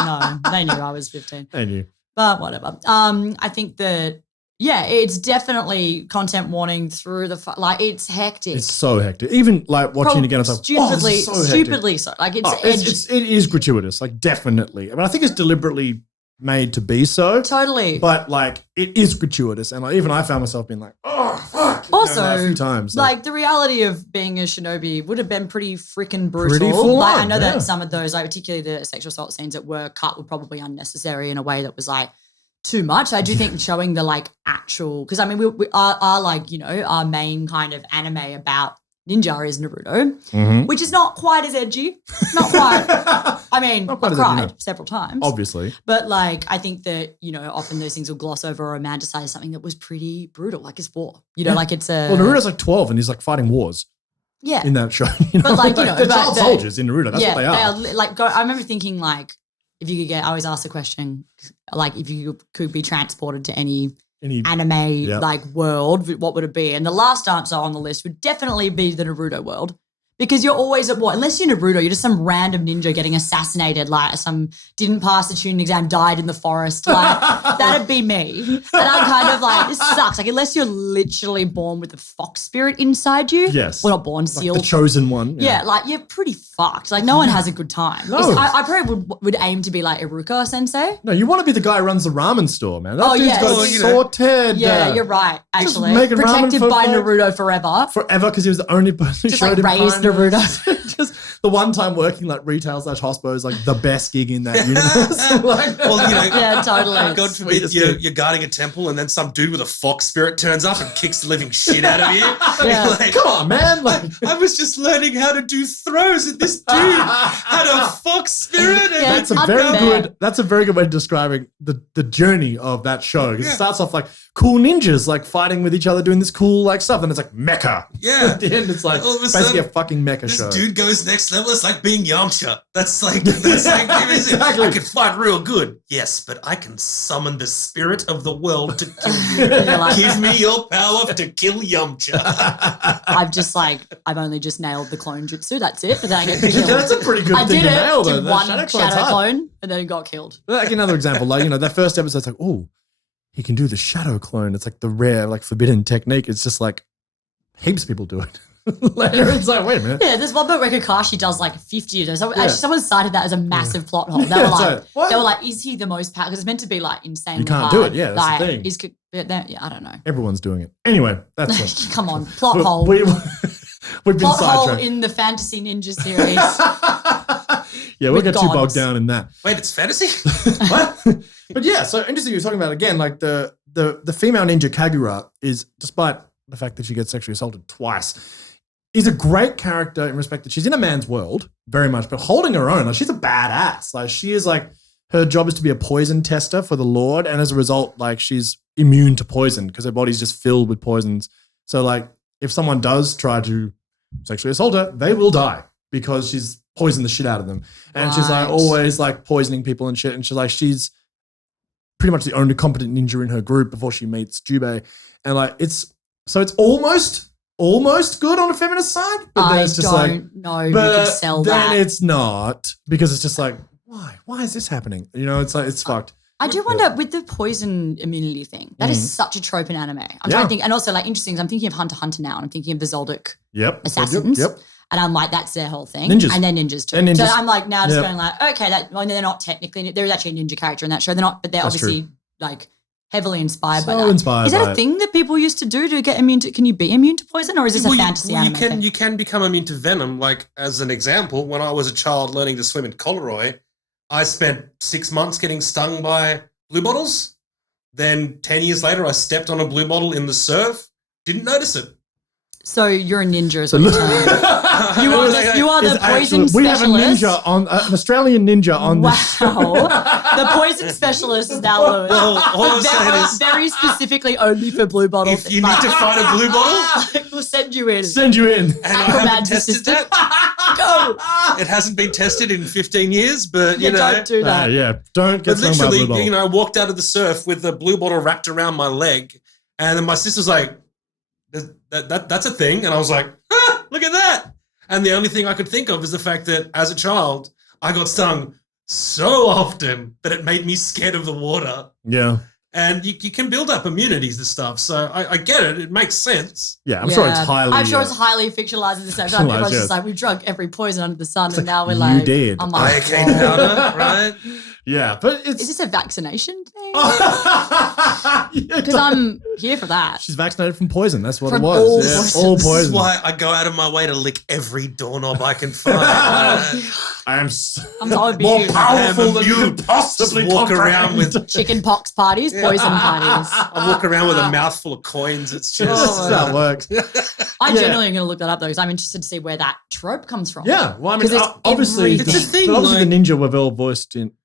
No, they knew I was 15. They knew. But whatever. I think that it's definitely content warning through the like it's hectic. It's so hectic. Even like watching it again, it's like stupidly so. Like it is gratuitous. Like definitely. I mean, I think it's deliberately made to be so. Totally. But like it is gratuitous. And like even I found myself being like, oh fuck. Also, a few times. Like the reality of being a shinobi would have been pretty freaking brutal. Pretty full like on, I know that some of those, like particularly the sexual assault scenes that were cut were probably unnecessary in a way that was like too much. I do think showing the like actual, because I mean we are like, our main kind of anime about ninja is Naruto, which is not quite as edgy. Not quite. I mean, I cried several times. Obviously. But like, I think that, often those things will gloss over or romanticize something that was pretty brutal, like it's war. Like it's a... Well, Naruto's like 12 and he's like fighting wars. Yeah. In that show. But like, they're child soldiers in Naruto. That's what they are. Like, I remember thinking like, if you could I always ask the question, like if you could be transported to any anime like world, what would it be? And the last answer on the list would definitely be the Naruto world. Because you're always at war. Unless you're Naruto, you're just some random ninja getting assassinated, like some didn't pass the tuning exam, died in the forest. Like that'd be me. And I'm kind of like, this sucks. Like unless you're literally born with the fox spirit inside you. Yes. Well, not born, sealed. Like the chosen one. Yeah, like you're pretty fucked. Like no one has a good time. No. I probably would aim to be like Iruka sensei. No, you want to be the guy who runs the ramen store, man. That dude's got it sorted. Yeah, you're right, actually. Making ramen protected by Naruto forever. Forever, because he was the only person who just showed like him raised kindness. Naruto. Just the one time working like retail / hospo is like the best gig in that universe. Like, Well, you know, Yeah, totally. God forbid Sweetest you're guarding a temple and then some dude with a fox spirit turns up and kicks the living shit out of you. Yeah. Like, come on, man. Like, I was just learning how to do throws and this dude had a fox spirit. And Yeah, that's a it's very unfair. good. That's a very good way of describing the journey of that show. 'Cause Yeah. it starts off like cool ninjas like fighting with each other, doing this cool like stuff, and it's like mecha. Yeah. At the end, it's like All of a basically a sudden, fucking mecha this show. dude goes next level. It's like being Yamcha. That's like amazing. Exactly. I can fight real good. Yes, but I can summon the spirit of the world to kill you. You're like, Give me your power to kill Yamcha. I've only just nailed the clone jutsu. That's it. But then I get killed. That's a pretty good I thing did to it. nail, though. Did The one clone's shadow hard. clone and then got killed. Like another example, like, you know, that first episode, it's like, oh, he can do the shadow clone. It's like the rare, like forbidden technique. It's just like heaps of people do it. Later, it's like, wait a minute. Yeah, there's one bit where Kakashi does like 50 of those. So Yeah. actually, someone cited that as a massive plot hole. They Yeah, were like, so, what? is he the most powerful? Because it's meant to be like insanely You can't hard. do it, yeah, that's the like, thing. Yeah, I don't know. Everyone's doing it. Anyway, that's it. Come on, plot We- hole. We've been Plot hole sidetracked. in the Fantasy Ninja series. Yeah, we'll with get too bogged gods. down in that. Wait, it's fantasy? What? But yeah, so interesting. You're talking about again, like the female ninja Kagura is, despite the fact that she gets sexually assaulted twice, is a great character in respect that she's in a man's world very much, but holding her own. Like she's a badass. Like she is like her job is to be a poison tester for the Lord, and as a result, like she's immune to poison because her body's just filled with poisons. So like if someone does try to sexually assault her, they will die because she's poisoned the shit out of them. And she's like Right. always like poisoning people and shit. And she's pretty much the only competent ninja in her group before she meets Jubei. And like it's almost good on the feminist side, but then I it's just like, don't know who but could sell then that. it's not because it's just like, why is this happening? You know, it's like, it's fucked. I do wonder with the poison immunity thing. That is such a trope in anime. I'm trying to think, and also like interesting. 'Cause I'm thinking of Hunter x Hunter now, and I'm thinking of the Zoldyck Yep. assassins. Yep. And I'm like, that's their whole thing. Ninjas. And they're ninjas too. And ninjas. So I'm like now just Yep. going like, okay, they're not technically, there is actually a ninja character in that show. They're not, but they're That's obviously like heavily inspired by So that. inspired Is that by a it. thing that people used to do to get immune to, can you be immune to poison or is this a fantasy anime thing? You can become immune to venom. Like, as an example, when I was a child learning to swim in Coleroy, I spent 6 months getting stung by blue bottles. Then 10 years later, I stepped on a blue bottle in the surf, didn't notice it. So you're a ninja is what you're telling me. You are the Is poison actually- we have a specialist. ninja on an Australian ninja on this. Wow. The poison specialist is now Lewis. Well, all I'm saying is, Very specifically only for blue bottles. if you need to find a blue bottle we'll send you in. Send you in. and I Acrobat's haven't tested assistant. that, Go. it hasn't been tested in 15 years, but You you know. don't do that. Yeah, don't get But stung by a literally, blue bottle. you know, I walked out of the surf with the blue bottle wrapped around my leg, and then my sister's like, "That's a thing," and I was like, ah, "Look at that!" And the only thing I could think of is the fact that as a child, I got stung so often that it made me scared of the water. Yeah, And you can build up immunities to stuff, so I get it; it makes sense. yeah. I'm sure it's highly. I'm sure it's highly fictionalized at the same time. Fictionalized, Everyone's yes. just like, we've drunk every poison under the sun, It's and like, now we're you like, did. I'm like, Iocane whoa. powder, right? Yeah, but it's. Is this a vaccination thing? Because Because I'm here for that. She's vaccinated from poison. That's what From it was. all Yeah, poisons. all This is poison. why I go out of my way to lick every doorknob I can find. I am I'm so more immune. powerful than you immune. could possibly Just walk around comprehend. with Chicken pox parties, poison parties. I walk around with a mouthful of coins. It's just That's how it works. I'm Yeah. genuinely going to look that up though, because I'm interested to see where that trope comes from. Yeah, well, I mean, 'Cause it's obviously, everything. It's a thing, but obviously like- the ninja were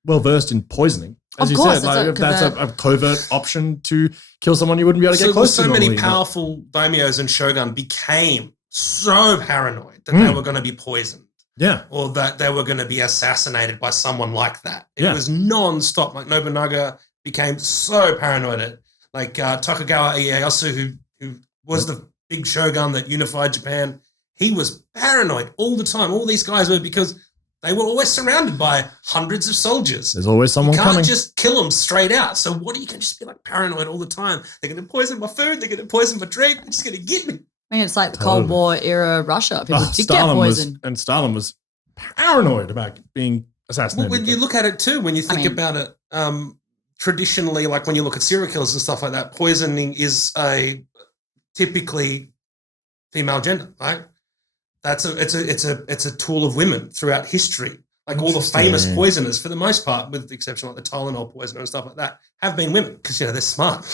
well versed in poisoning. As Of you course, said, it's like, a that's a covert option to kill someone you wouldn't be able to get so, close so to. many normally. powerful daimyos and shogun became so paranoid that they were going to be poisoned Yeah, or that they were going to be assassinated by someone like that. It Yeah. was non-stop. Like Nobunaga became so paranoid. Like Tokugawa Ieyasu, who was the big shogun that unified Japan, he was paranoid all the time. All these guys were, because they were always surrounded by hundreds of soldiers. there's always someone You can't coming. just kill them straight out. So what, you can just be like paranoid all the time. They're going to poison my food. They're going to poison my drink. They're just going to get me. I mean, it's like the Totally. Cold War era Russia. People Oh, did get poisoned. Stalin was paranoid about being Well, assassinated. when you look at it too, when you think mean- about it, traditionally, like when you look at serial killers and stuff like that, poisoning is a typically female gender, right? it's a tool of women throughout history. Like all the famous poisoners, for the most part, with the exception of like the Tylenol poisoner and stuff like that, have been women because they're smart.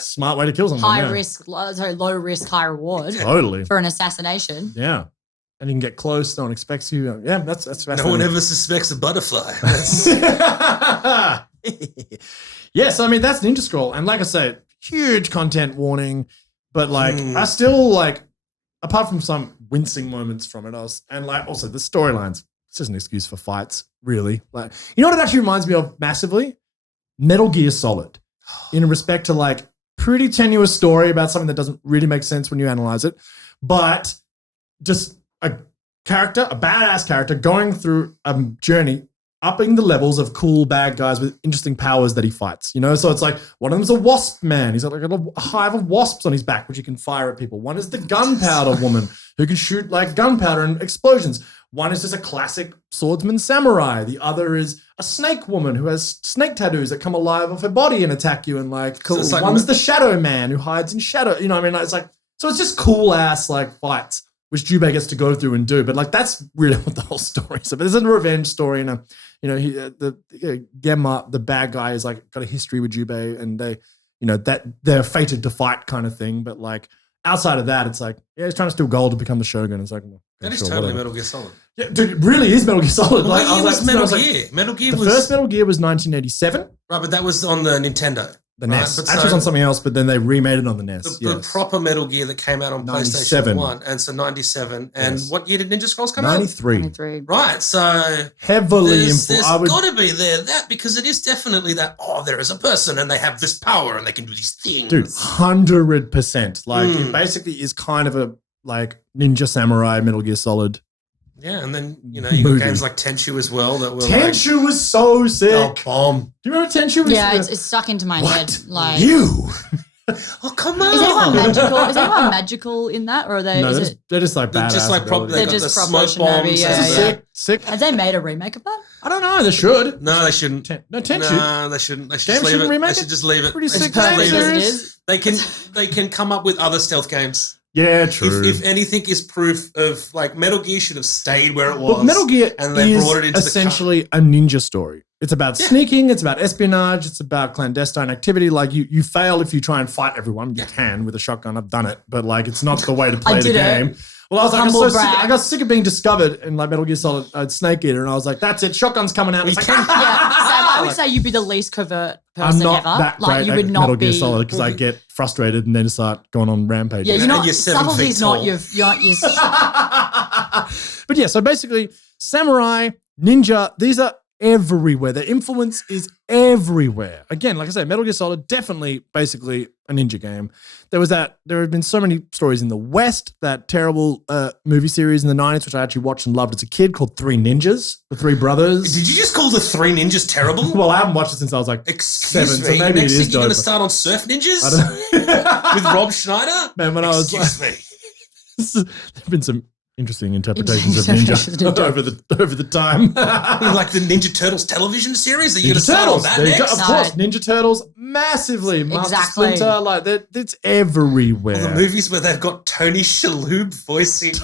Smart way to kill someone. Low risk, high reward. Totally. For an assassination. Yeah. And you can get close. No one expects you. Yeah, that's fascinating. No one ever suspects a butterfly. Yes, I mean, that's Ninja Scroll. And like I say, huge content warning. But like, I still like, apart from some wincing moments from it, and like also the storylines, it's just an excuse for fights, really. Like, you know what it actually reminds me of massively? Metal Gear Solid. In respect to like pretty tenuous story about something that doesn't really make sense when you analyze it. But just a badass character going through a journey, upping the levels of cool bad guys with interesting powers that he fights, you know? So it's like one of them's a wasp man. He's got like a hive of wasps on his back, which he can fire at people. One is the gunpowder woman who can shoot like gunpowder and explosions. One is just a classic swordsman samurai. The other is a snake woman who has snake tattoos that come alive off her body and attack you. And like, cool. So one's the shadow man who hides in shadow. You know what I mean? It's like, so it's just cool ass like fights, which Jubei gets to go through and do. But like, that's really what the whole story is. But there's a revenge story and Gemma, the bad guy, is like got a history with Jubei, and they, you know, that they're fated to fight kind of thing. But like outside of that, it's like, yeah, he's trying to steal gold to become the Shogun. It's like, well, that is totally Metal Gear Solid. Yeah, dude, it really is Metal Gear Solid. What year was Metal Gear? Metal Gear was... The first Metal Gear was 1987. Right, but that was on the Nintendo. The NES. Right, actually, was on something else, but then they remade it on the NES. The proper Metal Gear that came out on 97. PlayStation 1. And so 97. And what year did Ninja Scrolls come out? 93. Right, so... Heavily There's got to be that, because it is definitely that, there is a person and they have this power and they can do these things. Dude, 100%. Like, it basically is kind of a, like, Ninja Samurai Metal Gear Solid. Yeah, and then, you got games like Tenchu as well. Tenchu was so sick. Oh, bomb. Do you remember Tenchu? Yeah, it's stuck into my head. Like you. Oh, come on. Is anyone magical? Is anyone magical in that, or are they? No, they're just like badass. Just like they're just proper Shinobi. Yeah. Sick. Have they made a remake of that? I don't know. They should. No, they shouldn't. Tenchu. No, they shouldn't. They should Games just leave shouldn't it. remake They should just leave it. Pretty sick game series. It is. They can come up with other stealth games. Yeah, true. If anything is proof of, like, Metal Gear should have stayed where it was. But Metal Gear and they brought it into essentially a ninja story. It's about sneaking, it's about espionage, it's about clandestine activity. Like, you fail if you try and fight everyone. You can with a shotgun. I've done it. But, like, it's not the way to play the game. Well, I was like, I got sick of being discovered in like Metal Gear Solid Snake Eater, and I was like, that's it, shotgun's coming out. It's like, Sam, I would say you'd be the least covert person I'm not ever. that like great you would at not Metal be Gear Solid because I get frustrated and then start going on rampages. Yeah, you're not. You're 7 feet Subtlety's tall. not your But yeah, so basically, samurai, ninja, these are everywhere. Their influence is everywhere. Again, like I said, Metal Gear Solid, definitely basically a ninja game. There have been so many stories in the West, that terrible movie series in the 90s, which I actually watched and loved as a kid, called Three Ninjas, the three brothers. Did you just call the Three Ninjas terrible? Well, I haven't watched it since I was like Excuse 7, me. so maybe Next it is thing you're going to dope. start on Surf Ninjas? I don't know. With Rob Schneider? Man, when I was Excuse me. there've been some interesting interpretations of ninja over the time. Like the Ninja Turtles television series that you're going to start on that There you go. next? Of course, Ninja Turtles, massively. Master Splinter, like it's everywhere. Or the movies where they've got Tony Shalhoub voicing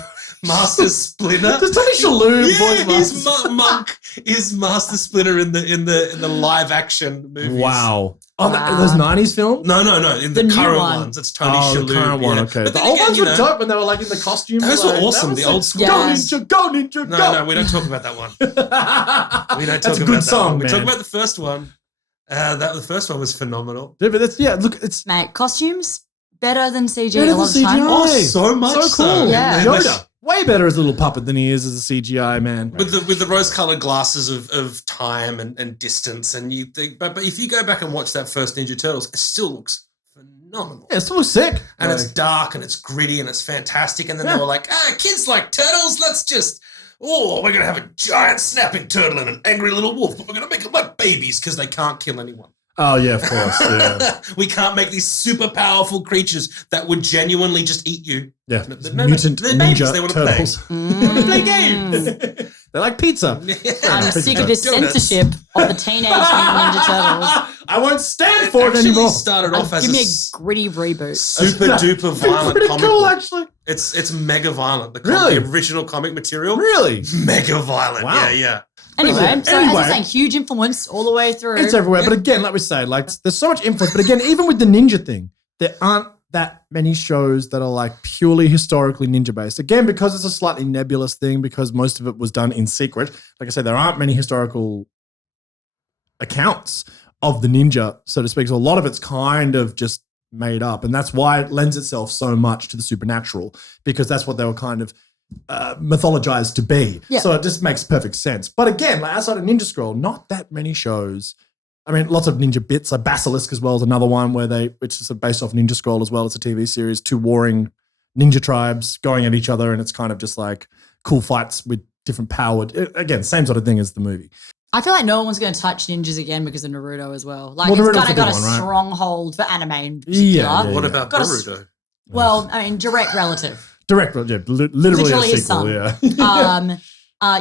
Master Splinter. Does Tony Shalhoub voice Master Monk is Master Splinter in the live action movies. Wow. Oh, those 90s films? No. In the current one. ones, it's Tony Oh, Shalhoub. the current one, okay. But The then old again, ones were dope when they were like in the costumes. Those were awesome. The old school. Go Yes. Ninja, go Ninja, go. No, we don't talk about that one. We don't talk That's a about good that song, one. We man. talk about the first one. The first one was phenomenal. Yeah, but look, it's mate costumes better than CG Better a lot of than the time. CGI. Oh, so much so cool. Yeah. Yoda, way better as a little puppet than he is as a CGI man. With the rose-colored glasses of time and distance, and you think, but if you go back and watch that first Ninja Turtles, it still looks phenomenal. Yeah, it's still sick. And it's dark and it's gritty and it's fantastic. And then they were like, kids like turtles, we're going to have a giant snapping turtle and an angry little wolf, but we're going to make them like babies because they can't kill anyone. Oh, yeah, of course. Yeah. We can't make these super powerful creatures that would genuinely just eat you. Yeah. They're Mutant babies. Ninja They want to play. Turtles. They want to play games. They're like pizza. I'm sick of this censorship of the Teenage Mutant Ninja Turtles. I won't stand for it Actually anymore. started off as Give me a gritty reboot. super duper violent Pretty comic cool, book. actually. It's mega violent. Really? The original comic material. Really? Mega violent. Wow. Yeah. Anyway, so as Anyway. you're saying, huge influence all the way through. It's everywhere. But again, like we say, like there's so much influence. But again, even with the ninja thing, there aren't that many shows that are like purely historically ninja based. Again, because it's a slightly nebulous thing, because most of it was done in secret. Like I said, there aren't many historical accounts of the ninja, so to speak. So a lot of it's kind of just made up. And that's why it lends itself so much to the supernatural, because that's what they were kind of mythologized to be. Yeah. So it just makes perfect sense. But again, like outside of Ninja Scroll, not that many shows. I mean, lots of ninja bits. Like Basilisk as well is another one which is based off Ninja Scroll as well. It's a TV series, 2 warring ninja tribes going at each other, and it's kind of just like cool fights with different powered. Again, same sort of thing as the movie. I feel like no one's going to touch ninjas again because of Naruto as well. Like, Well, it's Naruto's kind the of got big a one, right? stronghold for anime in particular. Yeah. What about Got a Boruto? Well, I mean, direct relative. Direct, yeah, literally Literally a his sequel, son. yeah.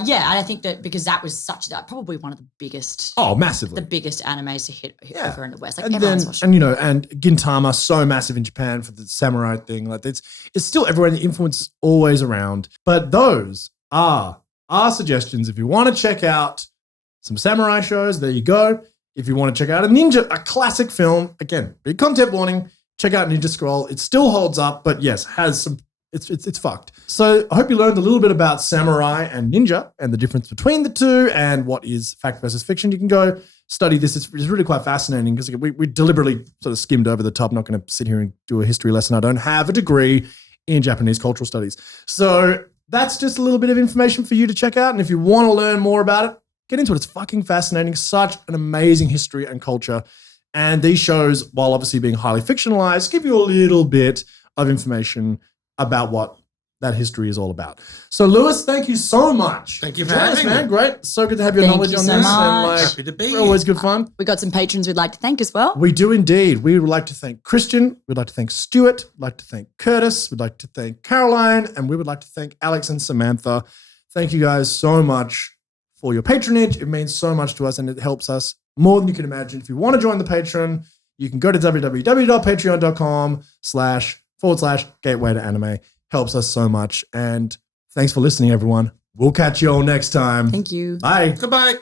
Yeah, and I think that because that was probably one of the biggest, Oh, massively. the biggest animes to hit Yeah. over in the West. Like And everyone's then, watching. and you know, and Gintama, so massive in Japan for the samurai thing. Like it's still everywhere. The influence is always around. But those are our suggestions. If you want to check out some samurai shows, there you go. If you want to check out a classic film, again, big content warning. Check out Ninja Scroll. It still holds up, but yes, has some. It's fucked. So I hope you learned a little bit about samurai and ninja and the difference between the two and what is fact versus fiction. You can go study this. It's really quite fascinating because we deliberately sort of skimmed over the top. I'm not going to sit here and do a history lesson. I don't have a degree in Japanese cultural studies. So that's just a little bit of information for you to check out. And if you want to learn more about it, get into it. It's fucking fascinating. Such an amazing history and culture. And these shows, while obviously being highly fictionalized, give you a little bit of information about what that history is all about. So, Lewis, thank you so much. Thank you for joining us, having man. me. Great. So good to have your Thank knowledge you on so this. much. And like, Happy to be always good fun. We got some patrons we'd like to thank as well. We do indeed. We would like to thank Christian. We'd like to thank Stuart. We'd like to thank Curtis. We'd like to thank Caroline. And we would like to thank Alex and Samantha. Thank you guys so much for your patronage. It means so much to us and it helps us more than you can imagine. If you want to join the Patreon, you can go to www.patreon.com//gateway to anime. Helps us so much. And thanks for listening, everyone. We'll catch you all next time. Thank you. Bye. Goodbye.